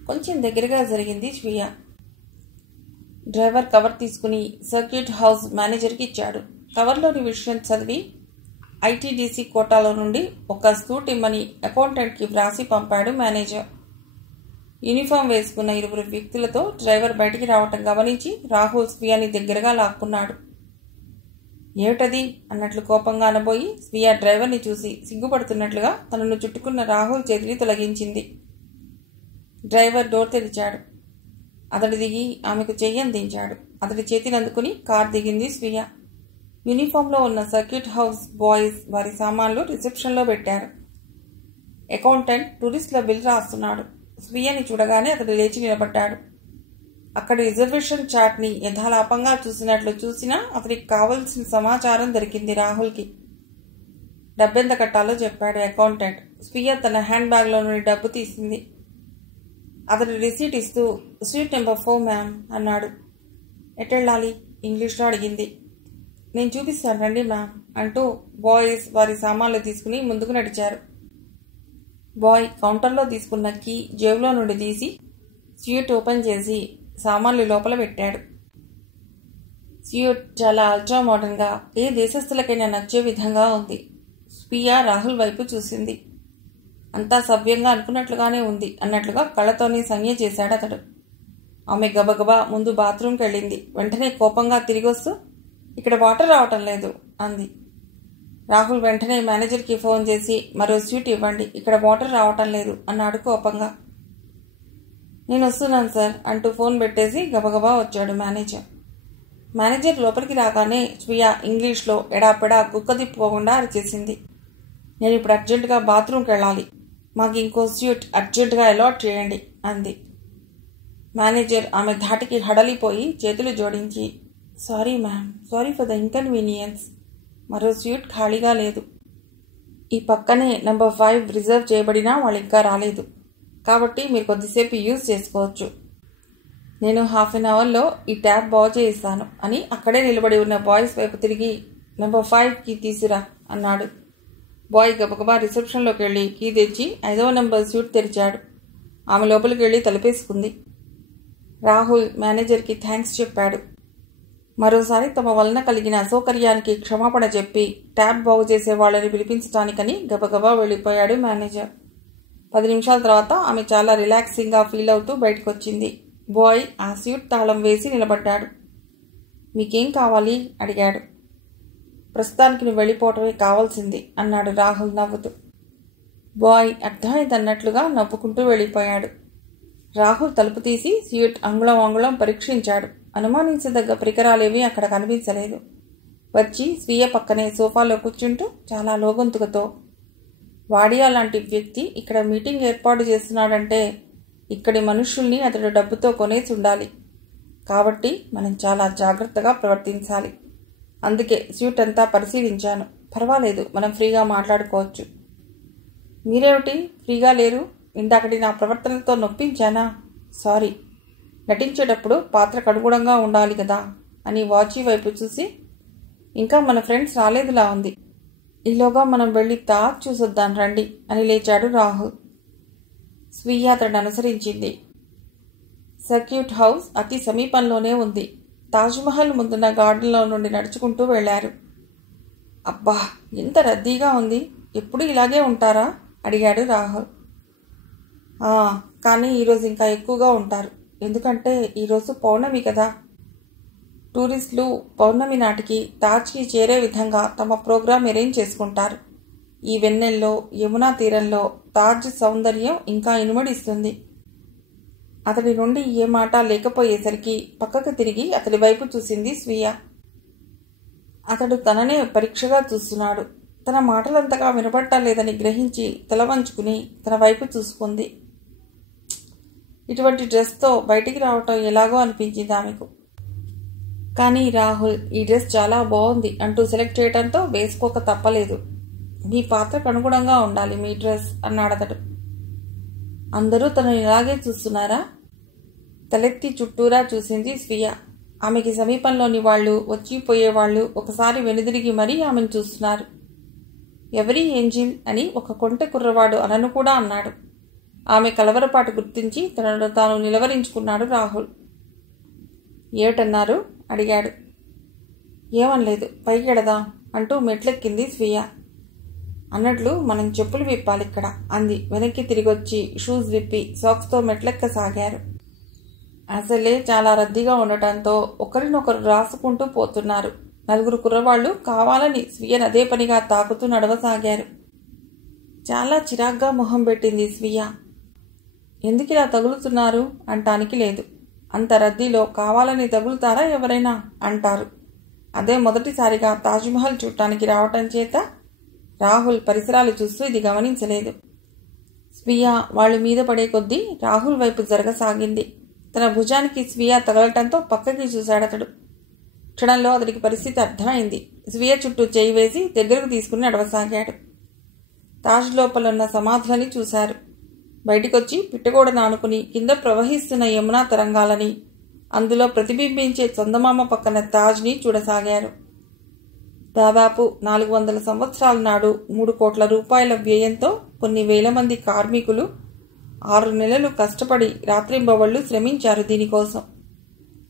కొంచెం దగ్గరగా జరిగింది స్వీయ. డ్రైవర్ కవర్ తీసుకుని సర్క్యూట్ హౌస్ మేనేజర్కి ఇచ్చాడు. కవర్లోని విషయం చదివి ఐటీడీసీ కోటాలో నుండి ఒక సూట్ ఇమ్మని అకౌంటెంట్కి వ్రాసి పంపాడు మేనేజర్. యూనిఫామ్ వేసుకున్న 2 వ్యక్తులతో డ్రైవర్ బయటికి రావటం గమనించి రాహుల్ స్వీయాని దగ్గరగా లాక్కున్నాడు. ఏమిటది అన్నట్లు కోపంగా అనబోయి స్వీయ డ్రైవర్ని చూసి సిగ్గుపడుతున్నట్లుగా తనను చుట్టుకున్న రాహుల్ చేతిని తొలగించింది. డ్రైవర్ డోర్ తెరిచాడు. అతడు దిగి ఆమెకు చెయ్యందించాడు. అతడి చేతిని అందుకుని కార్ దిగింది స్వీయ. యూనిఫామ్లో ఉన్న సర్క్యూట్ హౌస్ బాయ్స్ వారి సామాన్లు రిసెప్షన్లో పెట్టారు. అకౌంటెంట్ టూరిస్టుల బిల్ రాస్తున్నాడు. స్వీయని చూడగానే అతడు లేచి నిలబడ్డాడు. అక్కడి రిజర్వేషన్ చార్ట్ని యథాలాపంగా చూసినట్లు చూసినా అతడికి కావలసిన సమాచారం దొరికింది రాహుల్కి. డబ్బెంత కట్టాలో చెప్పాడు అకౌంటెంట్. స్వీయ తన హ్యాండ్ బ్యాగ్లో నుండి డబ్బు తీసింది. అతడు రిసీట్ ఇస్తూ స్ట్రీట్ నెంబర్ 4 మ్యామ్ అన్నాడు. ఎటెళ్ళాలి? ఇంగ్లీష్లో అడిగింది. నేను చూపిస్తాను రండి మ్యామ్ అంటూ బాయ్స్ వారి సామాన్లు తీసుకుని ముందుకు నడిచారు. బాయ్ కౌంటర్లో తీసుకున్న కీ జేబులో నుండి తీసి స్యూట్ ఓపెన్ చేసి సామాన్లు లోపల పెట్టాడు. స్యూట్ చాలా అల్ట్రా మోడర్న్గా ఏ దేశస్థులకైనా నచ్చే విధంగా ఉంది. స్పియా రాహుల్ వైపు చూసింది. అంతా సవ్యంగా అనుకున్నట్లుగానే ఉంది అన్నట్లుగా కళ్ళతోనే సంజ్ఞ చేశాడు అతడు. ఆమె గబగబా ముందు బాత్రూంకి వెళ్ళింది. వెంటనే కోపంగా తిరిగొస్తూ ఇక్కడ వాటర్ రావటం లేదు అంది. రాహుల్ వెంటనే మేనేజర్కి ఫోన్ చేసి మరో స్వీట్ ఇవ్వండి, ఇక్కడ వాటర్ రావటం లేదు అన్నాడు కోపంగా. నేను వస్తున్నాను సార్ అంటూ ఫోన్ పెట్టేసి గబగబా వచ్చాడు మేనేజర్. మేనేజర్ లోపలికి రాగానే స్వియా ఇంగ్లీష్లో ఎడాపెడా గుక్క తిప్పుకోకుండా అరిచేసింది. నేను ఇప్పుడు అర్జెంటుగా బాత్రూంకి వెళ్ళాలి, మాకు ఇంకో స్యూట్ అర్జెంటుగా అలాట్ చేయండి అంది. మేనేజర్ ఆమె ధాటికి హడలిపోయి చేతులు జోడించి sorry ma'am, sorry for the inconvenience, మరో స్యూట్ ఖాళీగా లేదు. ఈ పక్కనే నెంబర్ 5 రిజర్వ్ చేయబడినా వాళ్ళు ఇంకా రాలేదు, కాబట్టి మీరు కొద్దిసేపు యూజ్ చేసుకోవచ్చు. నేను హాఫ్ అన్ అవర్లో ఈ ట్యాప్ బాగు చేయిస్తాను అని అక్కడే నిలబడి ఉన్న బాయ్స్ వైపు తిరిగి నెంబర్ 5కి తీసురా అన్నాడు. బాయ్ గబగబా రిసెప్షన్లోకి వెళ్ళి కీ తెచ్చి 5వ నెంబర్ స్యూట్ తెరిచాడు. ఆమె లోపలికి వెళ్ళి తలుపేసుకుంది. రాహుల్ మేనేజర్కి థ్యాంక్స్ చెప్పాడు. మరోసారి తమ వలన కలిగిన అసౌకర్యానికి క్షమాపణ చెప్పి ట్యాప్ బాగు చేసే వాళ్ళని పిలిపించడానికని గబగబా వెళ్ళిపోయాడు మేనేజర్. 10 నిమిషాల తర్వాత ఆమె చాలా రిలాక్సింగ్గా ఫీల్ అవుతూ బయటకు వచ్చింది. బాయ్ ఆ స్యూట్ తాళం వేసి నిలబడ్డాడు. మీకేం కావాలి అడిగాడు. ప్రస్తుతానికి నువ్వు వెళ్ళిపోవటమే కావాల్సింది అన్నాడు రాహుల్ నవ్వుతూ. బాయ్ అర్థమైందన్నట్లుగా నవ్వుకుంటూ వెళ్ళిపోయాడు. రాహుల్ తలుపు తీసి స్యూట్ అంగుళం అంగుళం పరీక్షించాడు. అనుమానించదగ్గ పరికరాలేవీ అక్కడ కనిపించలేదు. వచ్చి స్వీయ పక్కనే సోఫాలో కూర్చుంటూ చాలా లోగొంతుకతో వాడియా లాంటి వ్యక్తి ఇక్కడ మీటింగ్ ఏర్పాటు చేస్తున్నాడంటే ఇక్కడి మనుషుల్ని అతడు డబ్బుతో కొనేసి ఉండాలి. కాబట్టి మనం చాలా జాగ్రత్తగా ప్రవర్తించాలి. అందుకే స్యూట్ అంతా పరిశీలించాను. పర్వాలేదు, మనం ఫ్రీగా మాట్లాడుకోవచ్చు. మీరేమిటి ఫ్రీగా లేరు? ఇందాకటి నా ప్రవర్తనతో నొప్పించానా? సారీ. నటించేటప్పుడు పాత్రకు అనుగుణంగా ఉండాలి కదా అని వాచి వైపు చూసి ఇంకా మన ఫ్రెండ్స్ రాలేదులా ఉంది, ఈలోగా మనం వెళ్ళి తాజ్ చూసొద్దాం రండి అని లేచాడు రాహుల్. స్వీయ అతడిని అనుసరించింది. సర్క్యూట్ హౌస్ అతి సమీపంలోనే ఉంది. తాజ్మహల్ ముందున్న గార్డెన్లో నుండి నడుచుకుంటూ వెళ్లారు. అబ్బా, ఎంత రద్దీగా ఉంది, ఎప్పుడు ఇలాగే ఉంటారా అడిగాడు రాహుల్. కానీ ఈరోజు ఇంకా ఎక్కువగా ఉంటారు, ఎందుకంటే ఈరోజు పౌర్ణమి కదా. టూరిస్టులు పౌర్ణమి నాటికి తాజ్కి చేరే విధంగా తమ ప్రోగ్రాం అరేంజ్ చేసుకుంటారు. ఈ వెన్నెల్లో యమునా తీరంలో తాజ్ సౌందర్యం ఇంకా ఇనుమడిస్తుంది. అతడి నుండి ఏ మాట లేకపోయేసరికి పక్కకు తిరిగి అతడి వైపు చూసింది స్వీయ. అతడు తననే పరీక్షగా చూస్తున్నాడు. తన మాటలంతగా వినపట్టలేదని గ్రహించి తల వంచుకుని తన వైపు చూసుకుంది. ఇటువంటి డ్రెస్తో బయటికి రావటం ఎలాగో అనిపించింది ఆమెకు. కానీ రాహుల్ ఈ డ్రెస్ చాలా బాగుంది అంటూ సెలెక్ట్ చేయడంతో వేసుకోక తప్పలేదు. మీ పాత్రకు అనుగుణంగా ఉండాలి మీ డ్రెస్ అన్నాడతడు. అందరూ తనని ఇలాగే చూస్తున్నారా? తలెత్తి చుట్టూరా చూసింది స్వీయ. ఆమెకి సమీపంలోని వాళ్ళు వచ్చిపోయేవాళ్ళు ఒకసారి వెనుదిరిగి మరీ ఆమెను చూస్తున్నారు. ఎవరి ఏంజిల్ అని ఒక కొంటె కుర్రవాడు అనను కూడా అన్నాడు. ఆమె కలవరపాటు గుర్తించి తనను తాను నిలవరించుకున్నాడు రాహుల్. ఏమిటన్నారు అడిగాడు. ఏమనలేదు, పైకి ఎడదాం అంటూ మెట్లెక్కింది స్వీయ. అన్నట్లు మనం చెప్పులు విప్పాలిక్కడ అంది. వెనక్కి తిరిగొచ్చి షూస్ విప్పి సాక్స్తో మెట్లెక్కసాగారు. అసలే చాలా రద్దీగా ఉండటంతో ఒకరినొకరు రాసుకుంటూ పోతున్నారు. 4 కుర్రవాళ్లు కావాలని స్వీయను అదే పనిగా తాకుతూ నడవసాగారు. చాలా చిరాగ్గా మొహం పెట్టింది స్వీయ. ఎందుకిలా తగులుతున్నారు అంటానికి లేదు. అంత రద్దీలో కావాలని తగులుతారా ఎవరైనా అంటారు. అదే మొదటిసారిగా తాజ్మహల్ చూడటానికి రావటం చేత రాహుల్ పరిసరాలు చూస్తూ ఇది గమనించలేదు. స్వీయ వాళ్ళు మీద పడే కొద్దీ రాహుల్ వైపు జరగసాగింది. తన భుజానికి స్వీయ తగలటంతో పక్కకి చూశాడతడు. క్షణంలో అతడికి పరిస్థితి అర్థమైంది. స్వీయ చుట్టూ చేయి వేసి దగ్గరకు తీసుకుని నడవసాగాడు. తాజ్ లోపలున్న సమాధులని చూశారు. బయటికొచ్చి పిట్టగోడను ఆనుకుని కింద ప్రవహిస్తున్న యమునా తరంగాలని, అందులో ప్రతిబింబించే చందమామ పక్కన తాజ్ని చూడసాగారు. దాదాపు 400 సంవత్సరాల నాడు 3 కోట్ల రూపాయల వ్యయంతో కొన్ని వేల మంది కార్మికులు 6 నెలలు కష్టపడి రాత్రింబవళ్లు శ్రమించారు దీనికోసం.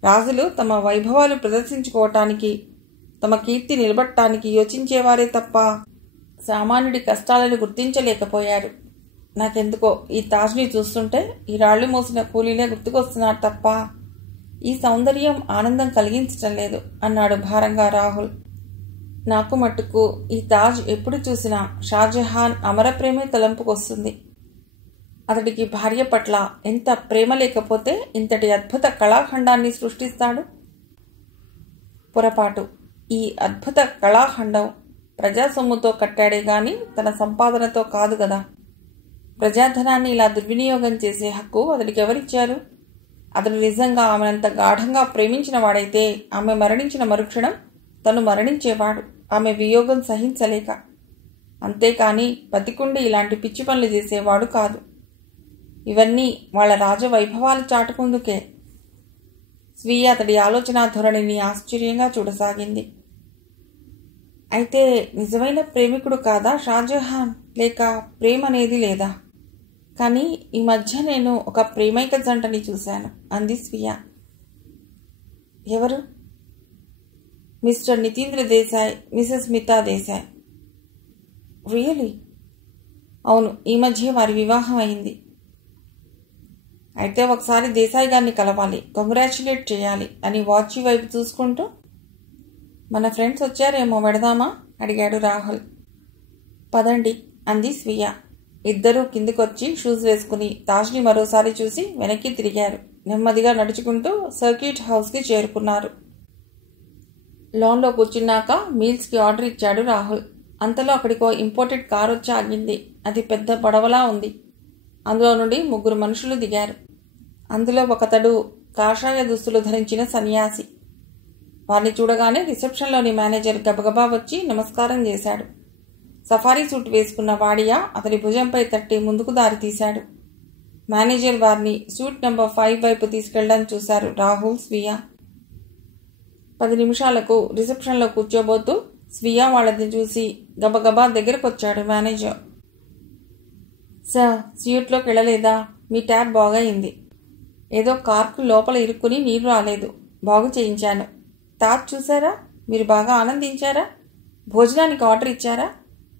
రాజులు తమ వైభవాలు ప్రదర్శించుకోవటానికి, తమ కీర్తి నిలబట్టడానికి యోచించేవారే తప్ప సామాన్యుడి కష్టాలను గుర్తించలేకపోయారు. నాకెందుకో ఈ తాజ్ని చూస్తుంటే ఈ రాళ్లు మోసిన కూలీలే గుర్తుకొస్తున్నారు తప్ప ఈ సౌందర్యం ఆనందం కలిగించటం లేదు అన్నాడు భారంగా రాహుల్. నాకు మట్టుకు ఈ తాజ్ ఎప్పుడు చూసినా షాజహాన్ అమరప్రేమే తలంపుకొస్తుంది. అతడికి భార్య పట్ల ఎంత ప్రేమ లేకపోతే ఇంతటి అద్భుత కళాఖండాన్ని సృష్టిస్తాడు? పొరపాటు. ఈ అద్భుత కళాఖండం ప్రజాసొమ్ముతో కట్టాడే గాని తన సంపాదనతో కాదు గదా. ప్రజాధనాన్ని ఇలా దుర్వినియోగం చేసే హక్కు అతడికి ఎవరిచ్చారు? అతడు నిజంగా ఆమెనంత గాఢంగా ప్రేమించిన వాడైతే ఆమె మరణించిన మరుక్షణం తను మరణించేవాడు, ఆమె వియోగం సహించలేక. అంతేకాని బతికుండి ఇలాంటి పిచ్చి పనులు చేసేవాడు కాదు. ఇవన్నీ వాళ్ళ రాజవైభవాలు చాటుకుందుకే. స్వీయ అతడి ఆలోచనా ధోరణిని ఆశ్చర్యంగా చూడసాగింది. అయితే నిజమైన ప్రేమికుడు కాదా షాజహాన్? లేక ప్రేమ అనేది లేదా? కానీ ఈ మధ్య నేను ఒక ప్రేమైక జంటని చూశాను అంది స్వీయ. ఎవరు? Mister Nitindra Desai, missus Mita Desai. Really? అవును, ఈ మధ్య వారి వివాహం అయింది. అయితే ఒకసారి దేశాయ్ గారిని కలవాలి, కంగ్రాచ్యులేట్ చేయాలి అని వాచి వైపు చూసుకుంటూ, మన ఫ్రెండ్స్ వచ్చారేమో, వెడదామా అడిగాడు రాహుల్. పదండి అంది స్వీయ. ఇద్దరూ కిందికొచ్చి షూస్ వేసుకుని తాజ్ని మరోసారి చూసి వెనక్కి తిరిగారు. నెమ్మదిగా నడుచుకుంటూ సర్క్యూట్ హౌస్కి చేరుకున్నారు. లాన్లో కూర్చున్నాక మీల్స్కి ఆర్డర్ ఇచ్చాడు రాహుల్. అంతలో అక్కడికో ఇంపోర్టెడ్ కార్ వచ్చి ఆగింది. అది పెద్ద పడవలా ఉంది. అందులో నుండి 3 మనుషులు దిగారు. అందులో ఒకతడు కాషాయ దుస్తులు ధరించిన సన్యాసి. వారిని చూడగానే రిసెప్షన్లోని మేనేజర్ గబగబా వచ్చి నమస్కారం చేశాడు. సఫారీ సూట్ వేసుకున్న వాడియా అతడి భుజంపై తట్టి ముందుకు దారి తీశాడు. మేనేజర్ వారిని సూట్ నెంబర్ 5 వైపు తీసుకెళ్లడం చూశారు రాహుల్, స్వీయ. 10 నిమిషాలకు రిసెప్షన్లో కూర్చోబోతూ స్వీయ వాళ్ళని చూసి గబగబా దగ్గరకొచ్చాడు మేనేజర్. సార్, సూట్లోకి వెళ్ళలేదా? మీ ట్యాబ్ బాగయింది. ఏదో కార్కు లోపల ఇరుక్కుని నీరు రాలేదు, బాగు చేయించాను. తాజ్ చూసారా? మీరు బాగా ఆనందించారా? భోజనానికి ఆర్డర్ ఇచ్చారా?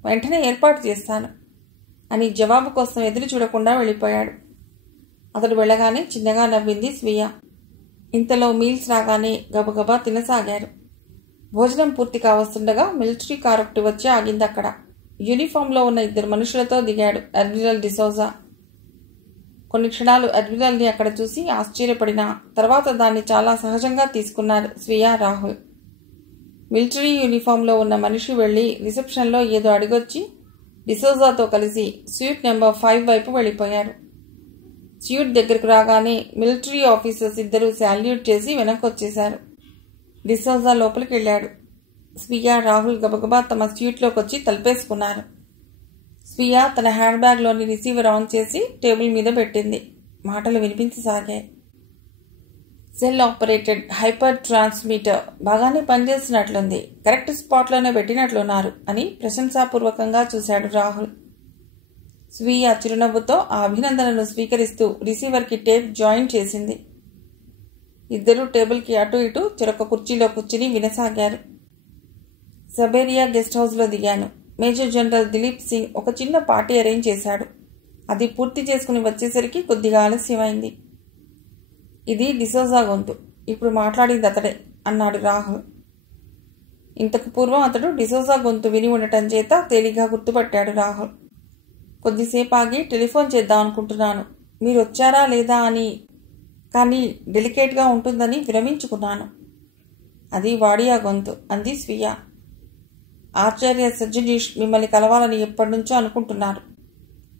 వెంటనే ఏర్పాటు చేస్తాను అని జవాబు కోసం ఎదురు చూడకుండా వెళ్ళిపోయాడు. అతడు వెళ్ళగానే చిన్నగా నవ్వింది స్వీయ. ఇంతలో మీల్స్ రాగానే గబగబా తినసాగారు. భోజనం పూర్తి కావస్తుండగా మిలిటరీ కార్ ఒకటి వచ్చి ఆగింది అక్కడ. యూనిఫామ్లో ఉన్న 2 మనుషులతో దిగాడు అడ్మిరల్ డిసోజా. కొన్ని క్షణాలు అడ్మిరల్ని అక్కడ చూసి ఆశ్చర్యపడినా తర్వాత దాన్ని చాలా సహజంగా తీసుకున్నారు స్వీయ, రాహుల్. మిలిటరీ యూనిఫామ్లో ఉన్న మనిషి వెళ్లి రిసెప్షన్లో ఏదో అడిగొచ్చి డిసోజాతో కలిసి స్యూట్ నెంబర్ 5 వైపు వెళ్ళిపోయారు. స్యూట్ దగ్గరకు రాగానే మిలిటరీ ఆఫీసర్స్ ఇద్దరూ శాల్యూట్ చేసి వెనక్కి వచ్చేశారు. డిసోజా లోపలికి వెళ్ళాడు. స్వీయ, రాహుల్ గబగబా తమ స్యూట్లోకి వచ్చి తలుపేసుకున్నారు. స్వీయ తన హ్యాండ్ బ్యాగ్లోని రిసీవర్ ఆన్ చేసి టేబుల్ మీద పెట్టింది. మాటలు వినిపించసాగాయి. సెల్ ఆపరేటెడ్ హైపర్ ట్రాన్స్మిటర్ బాగానే పనిచేస్తున్నట్లుంది, కరెక్ట్ స్పాట్లోనే పెట్టినట్లున్నారు అని ప్రశంసాపూర్వకంగా చూశాడు రాహుల్. స్వీయ చిరునవ్వుతో ఆ అభినందనను స్వీకరిస్తూ రిసీవర్కి టేప్ జాయిన్ చేసింది. ఇద్దరూ టేబుల్కి అటు ఇటు చెరొక కుర్చీలో కూర్చుని వినసాగారు. సబేరియా గెస్ట్ హౌస్లో దిగాను. మేజర్ జనరల్ దిలీప్ సింగ్ ఒక చిన్న పార్టీ అరేంజ్ చేశాడు. అది పూర్తి చేసుకుని వచ్చేసరికి కొద్దిగా ఆలస్యమైంది. ఇది డిసోజా గొంతు, ఇప్పుడు మాట్లాడింది అతడే అన్నాడు రాహుల్. ఇంతకు పూర్వం అతడు డిసోజా గొంతు విని ఉండటం చేత తేలిగ్గా గుర్తుపట్టాడు రాహుల్. కొద్దిసేపు ఆగి టెలిఫోన్ చేద్దాం అనుకుంటున్నాను, మీరు వచ్చారా లేదా అని, కానీ డెలికేట్గా ఉంటుందని విరమించుకున్నాను. అది వాడియా గొంతు అంది స్వీయ. ఆచార్య సజ్జనీష్ మిమ్మల్ని కలవాలని ఎప్పటినుంచో అనుకుంటున్నారు.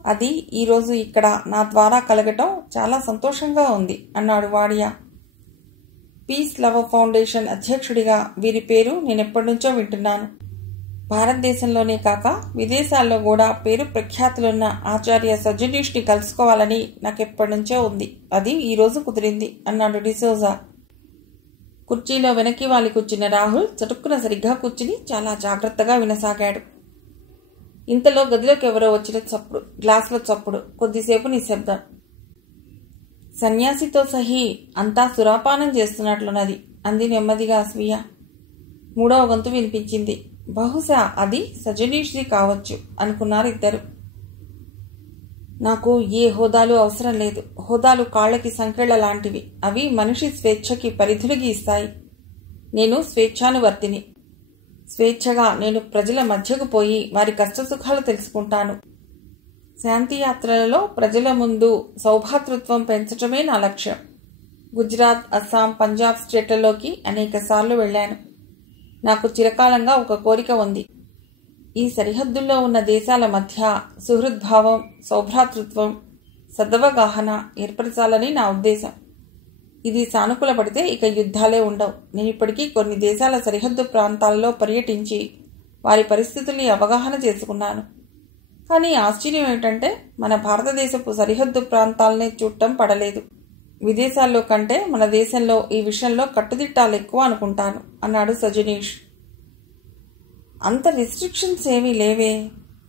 అది ఈరోజు ఇక్కడ నా ద్వారా కలగటం చాలా సంతోషంగా ఉంది అన్నాడు వాడియా. పీస్ లవ్ ఫౌండేషన్ అధ్యక్షుడిగా వీరి పేరు నేనెప్పటినుంచో వింటున్నాను. భారతదేశంలోనే కాక విదేశాల్లో కూడా పేరు ప్రఖ్యాతులున్న ఆచార్య సజనీష్ని కలుసుకోవాలని నాకెప్పటి నుంచో ఉంది. అది ఈరోజు కుదిరింది అన్నాడు డిసోజా. కుర్చీలో వెనక్కి వాలి కూర్చున్న రాహుల్ చటుక్కున సరిగ్గా కూర్చుని చాలా జాగ్రత్తగా వినసాగాడు. ఇంతలో గదిలోకి ఎవరో వచ్చిన చప్పుడు, గ్లాసుల చప్పుడు, కొద్దిసేపు నిశ్శబ్దం. సన్యాసితో సహీ అంతా సురాపానం చేస్తున్నట్లున్నది అంది నెమ్మదిగా స్వీయ. మూడవ గొంతు వినిపించింది. బహుశా అది సజనీష్ది కావచ్చు అనుకున్నారు ఇద్దరు. నాకు ఏ హోదాలు అవసరం లేదు. హోదాలు కాళ్ళకి సంకెళ్ల లాంటివి. అవి మనిషి స్వేచ్ఛకి పరిధులు గీస్తాయి. నేను స్వేచ్ఛానువర్తిని. స్వేచ్ఛగా నేను ప్రజల మధ్యకు పోయి వారి కష్టసుఖాలు తెలుసుకుంటాను. శాంతియాత్రలలో ప్రజల ముందు సౌభాతృత్వం పెంచటమే నా లక్ష్యం. గుజరాత్, అస్సాం, పంజాబ్ స్టేట్లలోకి అనేక సార్లు వెళ్లాను. నాకు చిరకాలంగా ఒక కోరిక ఉంది. ఈ సరిహద్దుల్లో ఉన్న దేశాల మధ్య సుహృద్భావం, సౌభ్రాతృత్వం, సదవగాహన ఏర్పరచాలని నా ఉద్దేశం. ఇది సానుకూల పడితే ఇక యుద్ధాలే ఉండవు. నేను ఇప్పటికీ కొన్ని దేశాల సరిహద్దు ప్రాంతాల్లో పర్యటించి వారి పరిస్థితుల్ని అవగాహన చేసుకున్నాను. కానీ ఆశ్చర్యం ఏమిటంటే మన భారతదేశపు సరిహద్దు ప్రాంతాలనే చూడటం పడలేదు. విదేశాల్లో కంటే మన దేశంలో ఈ విషయంలో కట్టుదిట్టాలు ఎక్కువ అనుకుంటాను అన్నాడు సజనీష్. అంత రిస్ట్రిక్షన్స్ ఏమీ లేవే.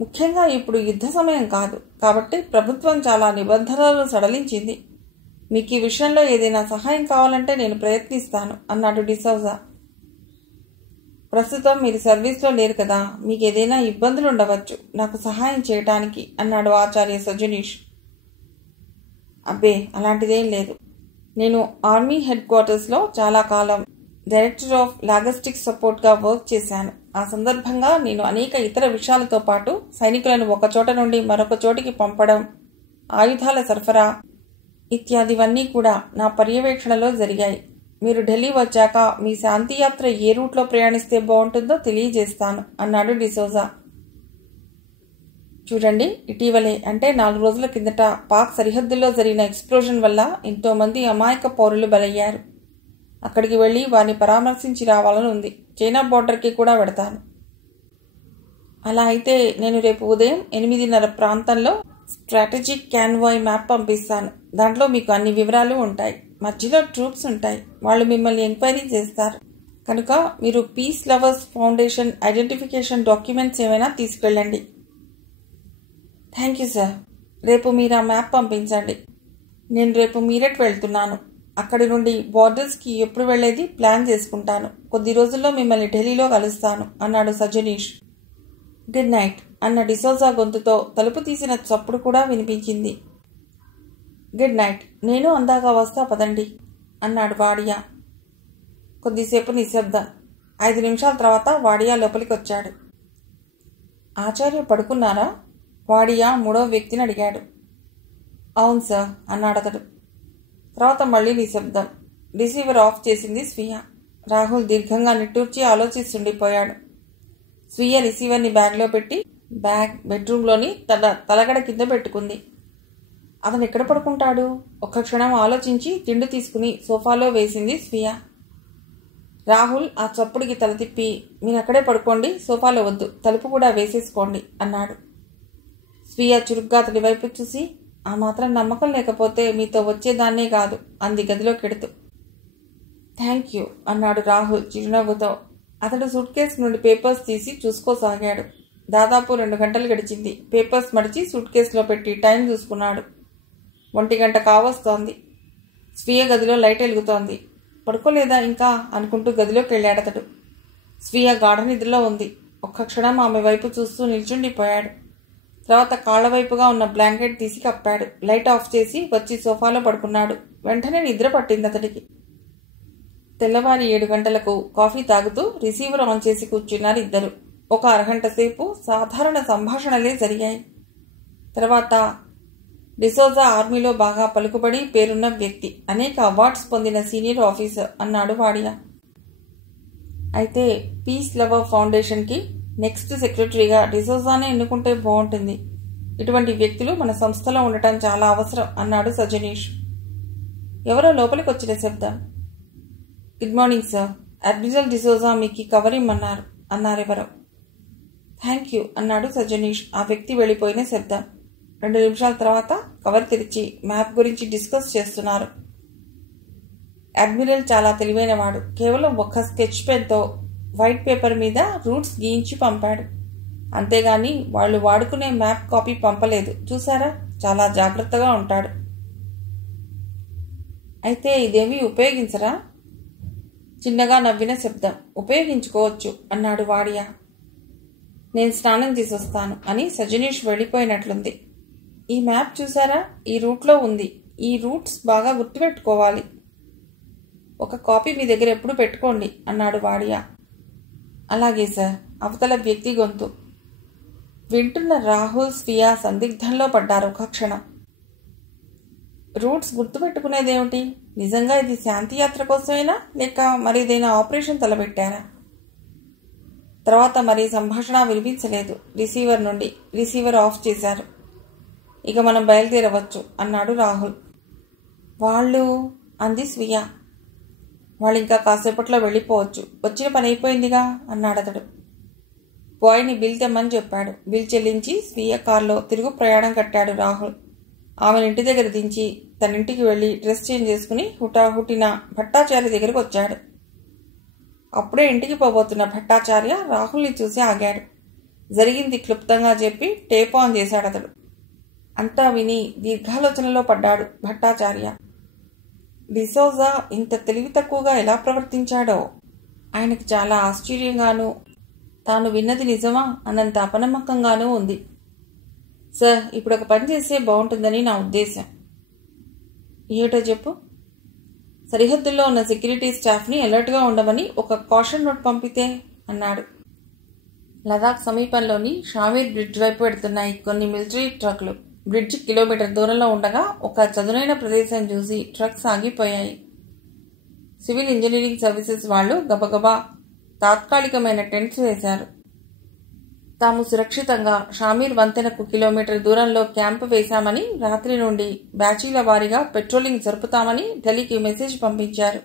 ముఖ్యంగా ఇప్పుడు యుద్ధ సమయం కాదు కాబట్టి ప్రభుత్వం చాలా నిబంధనలు సడలించింది. మీకు ఈ విషయంలో ఏదైనా సహాయం కావాలంటే నేను ప్రయత్నిస్తాను అన్నాడు డిసౌజా. ప్రస్తుతం మీరు సర్వీస్లో లేరు కదా, మీకు ఏదైనా ఇబ్బందులు ఉండవచ్చు నాకు సహాయం చేయటానికి అన్నాడు ఆచార్య సజనీష్. అబ్బే, అలాంటిదేం లేదు. నేను ఆర్మీ హెడ్ క్వార్టర్స్లో చాలా కాలం డైరెక్టర్ ఆఫ్ లాజిస్టిక్స్ సపోర్ట్గా వర్క్ చేశాను. ఆ సందర్భంగా నేను అనేక ఇతర విషయాలతో పాటు సైనికులను ఒక చోట నుండి మరొక చోటికి పంపడం, ఆయుధాల సరఫరా ఇత్యాదివన్నీ కూడా నా పర్యవేక్షణలో జరిగాయి. మీరు ఢిల్లీ వచ్చాక మీ శాంతియాత్ర ఏ రూట్లో ప్రయాణిస్తే బాగుంటుందో తెలియజేస్తాను అన్నాడు డిసోజా. చూడండి, ఇటీవలే అంటే 4 రోజుల కిందట పాక్ సరిహద్దుల్లో జరిగిన ఎక్స్ప్లోజన్ వల్ల ఎంతోమంది అమాయక పౌరులు బలయ్యారు. అక్కడికి వెళ్లి వారిని పరామర్శించి రావాలని ఉంది. చైనా బోర్డర్కి కూడా వెడతాను. అలా అయితే నేను రేపు ఉదయం 8:30 ప్రాంతంలో స్ట్రాటజిక్ క్యాన్వాయ్ మ్యాప్ పంపిస్తాను. దాంట్లో మీకు అన్ని వివరాలు ఉంటాయి. మధ్యలో ట్రూప్స్ ఉంటాయి. వాళ్ళు మిమ్మల్ని ఎంక్వైరీ చేస్తారు. కనుక మీరు peace lovers foundation identification documents ఏమైనా తీసుకెళ్ళండి. Thank you sir. రేపు మీరు ఆ మ్యాప్ పంపించండి. నేను రేపు మీరట్ వెళ్తున్నాను. అక్కడి నుండి బార్డర్స్కి ఎప్పుడు వెళ్లేది ప్లాన్ చేసుకుంటాను. కొద్ది రోజుల్లో మిమ్మల్ని ఢిల్లీలో కలుస్తాను అన్నాడు సజనీష్. గుడ్ నైట్ అన్న డిసోజా గొంతుతో తలుపు తీసిన చప్పుడు కూడా వినిపించింది. గుడ్ నైట్, నేను అందాక వస్తా పదండి అన్నాడు వాడియా. కొద్దిసేపు నిశ్శబ్దం. 5 నిమిషాల తర్వాత వాడియా లోపలికి వచ్చాడు. ఆచార్య పడుకున్నారా? వాడియా 3వ వ్యక్తిని అడిగాడు. అవును సార్ అన్నాడు అతడు. తర్వాత మళ్లీ నిశ్శబ్దం. రిసీవర్ ఆఫ్ చేసింది స్వీయ. రాహుల్ దీర్ఘంగా నిట్టూర్చి ఆలోచిస్తుండిపోయాడు. స్వీయ రిసీవర్ని బ్యాగ్లో పెట్టి బ్యాగ్ బెడ్రూమ్లోని తలగడ కింద పెట్టుకుంది. అతను ఎక్కడ పడుకుంటాడు? ఒక్క క్షణం ఆలోచించి తిండి తీసుకుని సోఫాలో వేసింది స్వీయ. రాహుల్ ఆ చప్పుడికి తల తిప్పి, మీరక్కడే పడుకోండి, సోఫాలో వద్దు, తలుపు కూడా వేసేసుకోండి అన్నాడు. స్వీయ చురుగ్గా అతడి వైపు చూసి, ఆ మాత్రం నమ్మకం లేకపోతే మీతో వచ్చేదాన్నే కాదు అంది గదిలోకెడుతూ. థ్యాంక్ యూ అన్నాడు రాహుల్ చిరునవ్వుతో. అతడు సూట్ కేసు నుండి పేపర్స్ తీసి చూసుకోసాగాడు. దాదాపు 2 గంటలు గడిచింది. పేపర్స్ మడిచి సూట్ కేసులో పెట్టి టైం చూసుకున్నాడు. 1 గంట కావస్తోంది. స్వీయ గదిలో లైట్ వెలుగుతోంది. పడుకోలేదా ఇంకా అనుకుంటూ గదిలోకి వెళ్ళాడతడు. స్వీయ గాఢ నిద్రలో ఉంది. ఒక్క క్షణం ఆమె వైపు చూస్తూ నిల్చుండిపోయాడు. తర్వాత కాళ్ల వైపుగా ఉన్న బ్లాంకెట్ తీసి కప్పాడు. లైట్ ఆఫ్ చేసి వచ్చి సోఫాలో పడుకున్నాడు. వెంటనే నిద్ర పట్టింది అతడికి. తెల్లవారి 7 గంటలకు కాఫీ తాగుతూ రిసీవర్ ఆన్ చేసి కూర్చున్నారు ఇద్దరు. ఒక అరగంట సేపు సాధారణ సంభాషణలే జరిగాయి. తర్వాత డిసోజా ఆర్మీలో బాగా పలుకుబడి పేరున్న వ్యక్తి, అనేక అవార్డ్స్ పొందిన సీనియర్ ఆఫీసర్ అన్నాడు వాడియా. అయితే పీస్ లవర్ ఫౌండేషన్కి నెక్స్ట్ సెక్రటరీగా డిసోజానే ఎన్నుకుంటే బాగుంటుంది. ఇటువంటి వ్యక్తులు మన సంస్థలో ఉండటం చాలా అవసరం అన్నాడు సజనీష్. ఎవరో లోపలికి వచ్చిన శబ్దం. Good morning sir, admiral D'Souza మీకు కవర్ ఇమ్మన్నారు అన్నారెవరో. థ్యాంక్ యూ అన్నాడు సజనీష్. ఆ వ్యక్తి వెళ్ళిపోయిన శబ్దం. 2 నిమిషాల తర్వాత కవర్ తెరిచి మ్యాప్ గురించి డిస్కస్ చేస్తున్నారు. అడ్మిరల్ చాలా తెలివైనవాడు. కేవలం ఒక్క స్కెచ్ పెన్తో వైట్ పేపర్ మీద రూట్స్ గీయించి పంపాడు. అంతేగాని వాళ్ళు వాడుకునే మ్యాప్ కాపీ పంపలేదు. చూసారా, చాలా జాగ్రత్తగా ఉంటాడు. అయితే ఇదేమీ ఉపయోగించరా? చిన్నగా నవ్విన శబ్దం. ఉపయోగించుకోవచ్చు అన్నాడు వాడియా. నేను స్నానం చేసొస్తాను అని సజనీష్ వెళ్ళిపోయినట్లుంది. ఈ మ్యాప్ చూసారా, ఈ రూట్లో ఉంది. ఈ రూట్స్ బాగా గుర్తుపెట్టుకోవాలి. ఒక కాపీ మీ దగ్గర ఎప్పుడు పెట్టుకోండి అన్నాడు వాడియా. అలాగే సార్. అవతల వ్యక్తి గొంతు. వింటున్న రాహుల్, స్వియా సందిగ్ధంలో పడ్డారు ఒక క్షణం. రూట్స్ గుర్తుపెట్టుకునేదేమిటి? నిజంగా ఇది శాంతియాత్ర కోసమేనా, లేక మరేదైనా ఆపరేషన్ తలబెట్టారా? తర్వాత మరీ సంభాషణ వినిపించలేదు రిసీవర్ నుండి. రిసీవర్ ఆఫ్ చేశారు. ఇక మనం బయలుదేరవచ్చు అన్నాడు రాహుల్. వాళ్ళు అంది స్వియా. వాళ్ళు ఇంకా కాసేపట్లో వెళ్ళిపోవచ్చు. వచ్చిన పని అయిపోయిందిగా అన్నాడు అతడు. బాయ్ని బిల్ తెమ్మని చెప్పాడు. బిల్ చెల్లించి స్వీయ కారులో తిరుగు ప్రయాణం కట్టాడు రాహుల్. ఆమెను ఇంటి దగ్గర దించి తన ఇంటికి వెళ్ళి డ్రెస్ చేంజ్ చేసుకుని హుటాహుటిన భట్టాచార్య దగ్గరకు వచ్చాడు. అప్పుడే ఇంటికి పోబోతున్న భట్టాచార్య రాహుల్ని చూసి ఆగాడు. జరిగింది క్లుప్తంగా చెప్పి టేప్ ఆన్ చేశాడు అతడు. అంతా విని దీర్ఘాలోచనలో పడ్డాడు భట్టాచార్య. డిసోజా ఇంత తెలివి తక్కువగా ఎలా ప్రవర్తించాడో ఆయనకు చాలా ఆశ్చర్యంగానూ, తాను విన్నది నిజమా అన్నంత అపనమ్మకంగానూ ఉంది. సార్, ఇప్పుడు ఒక పని చేస్తే బాగుంటుందని నా ఉద్దేశం. ఏటో చెప్పు. సరిహద్దుల్లో ఉన్న సెక్యూరిటీ స్టాఫ్ని అలర్ట్గా ఉండమని ఒక కాషన్ నోట్ పంపితే అన్నాడు. లదాఖ్ సమీపంలోని షామీర్ బ్రిడ్జ్ వైపు పెడుతున్నాయి కొన్ని మిలిటరీ ట్రక్లు. బ్రిడ్జ్ కిలోమీటర్ దూరంలో ఉండగా ఒక చదునైన ప్రదేశం చూసి ట్రక్స్ ఆగిపోయాయి. సివిల్ ఇంజనీరింగ్ సర్వీసెస్ వాళ్ళు గబగబా తాత్కాలికమైన టెంట్స్ వేశారు. తాము సురక్షితంగా షామీర్ వంతెనకు కిలోమీటర్ దూరంలో క్యాంపు వేశామని, రాత్రి నుండి బ్యాచీల వారీగా పెట్రోలింగ్ జరుపుతామని ఢిల్లీకి మెసేజ్ పంపించారు.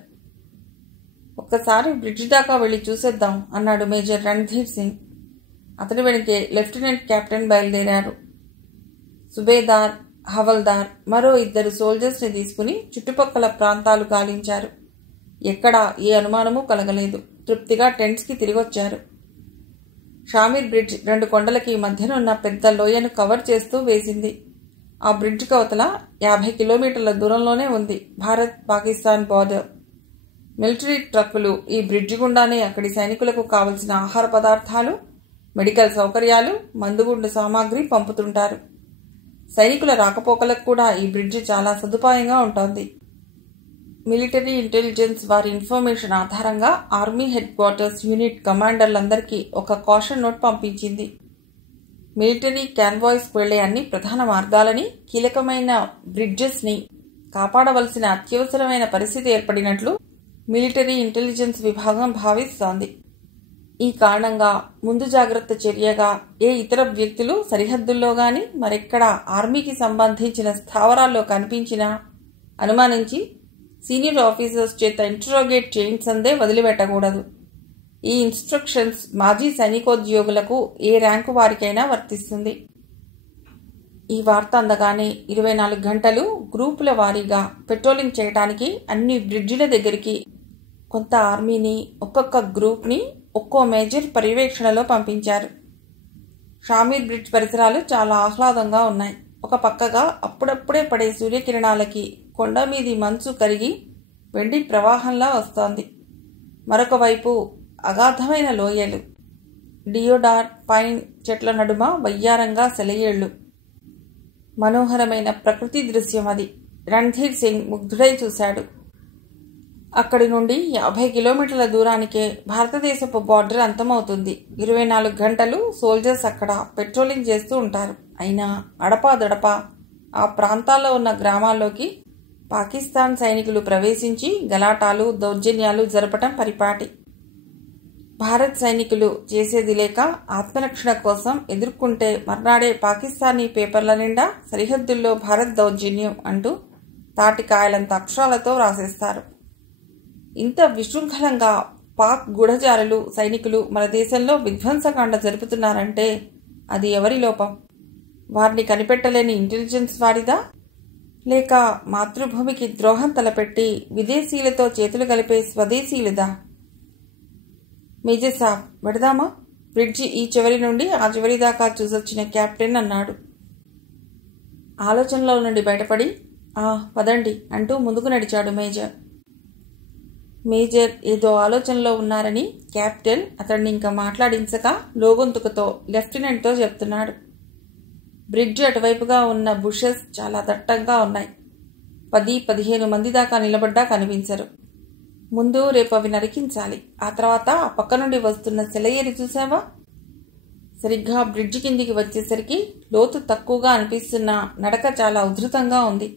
ఒక్కసారి బ్రిడ్జ్ దాకా వెళ్లి చూసేద్దాం అన్నాడు మేజర్ రణ్ధీర్ సింగ్. అతని వెనుకే లెఫ్టినెంట్ కెప్టెన్ బయలుదేరారు. సుబేదార్, హవల్దార్ మరో 2 సోల్జర్స్ని తీసుకుని చుట్టుపక్కల ప్రాంతాలు గాలించారు. ఎక్కడా ఏ అనుమానమూ కలగలేదు. తృప్తిగా టెంట్స్కి తిరిగొచ్చారు. షామీర్ బ్రిడ్జ్ 2 కొండలకి మధ్యనున్న పెద్ద లోయను కవర్ చేస్తూ వేసింది. ఆ బ్రిడ్జ్ కవతల 50 కిలోమీటర్ల దూరంలోనే ఉంది భారత్ పాకిస్తాన్ బార్డర్. మిలిటరీ ట్రక్కులు ఈ బ్రిడ్జి గుండానే అక్కడి సైనికులకు కావలసిన ఆహార పదార్థాలు, మెడికల్ సౌకర్యాలు, మందుగుండు సామాగ్రి పంపుతుంటారు. సైనికుల రాకపోకలకు కూడా ఈ బ్రిడ్జి చాలా సదుపాయంగా ఉంటుంది. మిలిటరీ ఇంటెలిజెన్స్ వారి ఇన్ఫర్మేషన్ ఆధారంగా ఆర్మీ హెడ్ క్వార్టర్స్ యూనిట్ కమాండర్లందరికీ ఒక కాషన్ నోట్ పంపించింది. మిలిటరీ కాన్వాయ్స్కు వెళ్లే అన్ని ప్రధాన మార్గాలని, కీలకమైన బ్రిడ్జెస్ని కాపాడవలసిన అత్యవసరమైన పరిస్థితి ఏర్పడినట్లు మిలిటరీ ఇంటెలిజెన్స్ విభాగం భావిస్తోంది. ఈ కారణంగా ముందు జాగ్రత్త చర్యగా ఏ ఇతర వ్యక్తులు సరిహద్దుల్లో గాని మరెక్కడా ఆర్మీకి సంబంధించిన స్థావరాల్లో కనిపించినా అనుమానించి సీనియర్ ఆఫీసర్స్ చేత ఇంటరోగేట్ చేయించందే వదిలిపెట్టకూడదు. ఈ ఇన్స్ట్రక్షన్స్ మాజీ సైనికోద్యోగులకు ఏ ర్యాంకు వారికైనా వర్తిస్తుంది. ఈ వార్త అందగానే 24 గంటలు గ్రూపుల వారీగా పెట్రోలింగ్ చేయడానికి అన్ని బ్రిడ్జిల దగ్గరికి కొంత ఆర్మీని, ఒక్కొక్క గ్రూప్ని ఒక్కో మేజర్ పర్యవేక్షణలో పంపించారు. షామీర్ బ్రిడ్జ్ పరిసరాలు చాలా ఆహ్లాదంగా ఉన్నాయి. ఒక పక్కగా అప్పుడప్పుడే పడే సూర్యకిరణాలకి కొండ మీది మంచు కరిగి వెండి ప్రవాహంలా వస్తోంది. మరొక వైపు అగాధమైన లోయలు, డియోడార్, పైన్ చెట్ల నడుమ వయ్యారంగా సెలయేళ్లు. మనోహరమైన ప్రకృతి దృశ్యం అది. రణ్ధీర్ సింగ్ ముగ్ధుడై చూశాడు. అక్కడి నుండి 50 కిలోమీటర్ల దూరానికే భారతదేశపు బార్డర్ అంతమవుతుంది. 24 గంటలు సోల్జర్స్ అక్కడ పెట్రోలింగ్ చేస్తూ ఉంటారు. అయినా అడపాదడపా ఆ ప్రాంతాల్లో ఉన్న గ్రామాల్లోకి పాకిస్తాన్ సైనికులు ప్రవేశించి గలాటాలు, దౌర్జన్యాలు జరపటం పరిపాటి. భారత్ సైనికులు చేసేది లేక ఆత్మరక్షణ కోసం ఎదుర్కొంటే మర్నాడే పాకిస్తానీ పేపర్ల నిండా సరిహద్దుల్లో భారత్ దౌర్జన్యం అంటూ తాటికాయలంత అక్షరాలతో వ్రాసేస్తారు. ఇంత విశృంఖలంగా పాక్ గూఢచారులు సైనికులు మన దేశంలో విధ్వంసకాండ జరుపుతున్నారంటే అది ఎవరి లోపం? వారిని కనిపెట్టలేని ఇంటెలిజెన్స్ వారిదా, లేక మాతృభూమికి ద్రోహం తలపెట్టి విదేశీయులతో చేతులు కలిపే స్వదేశీయులదా? మేజర్ సాబ్, వెడదామా? బ్రిడ్జి ఈ చివరి నుండి ఆ చివరి దాకా చూసొచ్చిన కెప్టెన్ అన్నాడు. ఆలోచనలో నుండి బయటపడి పదండి అంటూ ముందుకు నడిచాడు మేజర్. మేజర్ ఏదో ఆలోచనలో ఉన్నారని కెప్టెన్ అతన్ని ఇంకా మాట్లాడించక లోగొంతుకతో లెఫ్టినెంట్తో చెప్తున్నాడు. బ్రిడ్జ్ అటువైపుగా ఉన్న బుషెస్ చాలా దట్టంగా ఉన్నాయి. 10-15 మంది దాకా నిలబడ్డా కనిపించరు. ముందు రేపు అవి నరికించాలి. ఆ తర్వాత ఆ పక్క నుండి వస్తున్న సెలయేరి చూసావా? సరిగ్గా బ్రిడ్జి కిందికి వచ్చేసరికి లోతు తక్కువగా అనిపిస్తున్న నడక చాలా ఉధృతంగా ఉంది.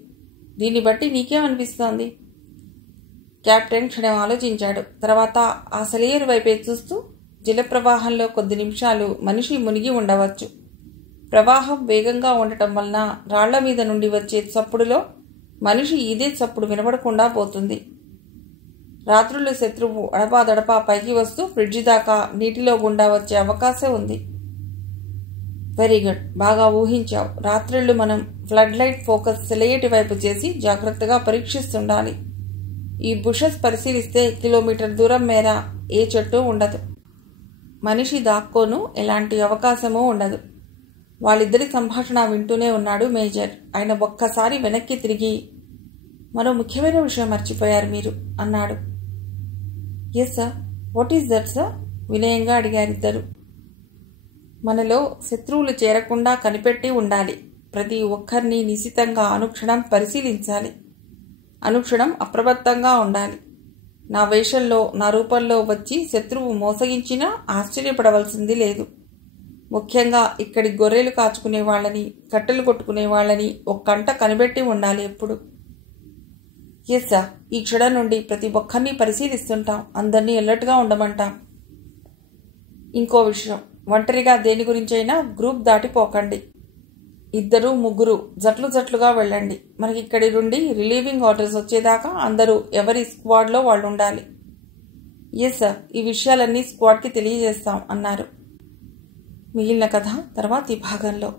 దీన్ని బట్టి నీకేమనిపిస్తోంది? కెప్టెన్ క్షణం ఆలోచించాడు. తర్వాత ఆ సెలయేరు వైపే చూస్తూ, జలప్రవాహంలో కొద్ది నిమిషాలు మనిషి మునిగి ఉండవచ్చు. ప్రవాహం వేగంగా ఉండటం వలన రాళ్ల మీద నుండి వచ్చే చప్పుడులో మనిషి ఈదే చప్పుడు వినపడకుండా పోతుంది. రాత్రులు శత్రువు అడపాదడపా పైకి వస్తూ బ్రిడ్జి దాకా నీటిలో గుండా వచ్చే అవకాశం ఉంది. వెరీ గుడ్, బాగా ఊహించావు. రాత్రిళ్ళు మనం ఫ్లడ్ లైట్ ఫోకస్ సెలయేటి వైపు చేసి జాగ్రత్తగా పరీక్షిస్తుండాలి. ఈ బుషెస్ పరిశీలిస్తే కిలోమీటర్ దూరం మేర ఏ చెట్టు ఉండదు. మనిషి దాక్కోను ఎలాంటి అవకాశమూ ఉండదు. వాళ్ళిద్దరి సంభాషణ వింటూనే ఉన్నాడు మేజర్. ఆయన ఒక్కసారి వెనక్కి తిరిగి, మరో ముఖ్యమైన విషయం మర్చిపోయారు మీరు అన్నాడు. Yes sir, what is that sir? వినయంగా అడిగారిద్దరు. మనలో శత్రువులు చేరకుండా కనిపెట్టి ఉండాలి. ప్రతి ఒక్కరిని నిశితంగా అనుక్షణం పరిశీలించాలి. అనుక్షణం అప్రమత్తంగా ఉండాలి. నా వేషంలో నా రూపంలో వచ్చి శత్రువు మోసగించినా ఆశ్చర్యపడవలసింది లేదు. ముఖ్యంగా ఇక్కడి గొర్రెలు కాచుకునే వాళ్ళని, కట్టెలు కొట్టుకునే వాళ్ళని ఒక కంట కనిపెట్టి ఉండాలి ఎప్పుడు. ఎస్ సార్, ఈ క్షణం నుండి ప్రతి ఒక్కరిని పరిశీలిస్తుంటాం. అందరినీ అలర్ట్గా ఉండమంటాం. ఇంకో విషయం, ఒంటరిగా దేని గురించైనా గ్రూప్ దాటిపోకండి. 2-3 జట్లు జట్లుగా వెళ్ళండి. మనకి ఇక్కడి నుండి రిలీవింగ్ ఆర్డర్స్ వచ్చేదాకా అందరూ ఎవరి స్క్వాడ్లో వాళ్ళు ఉండాలి. ఎస్ సార్, ఈ విషయాలన్నీ స్క్వాడ్కి తెలియజేస్తాం అన్నారు. మిగిలిన కథ తర్వాతి భాగంలో.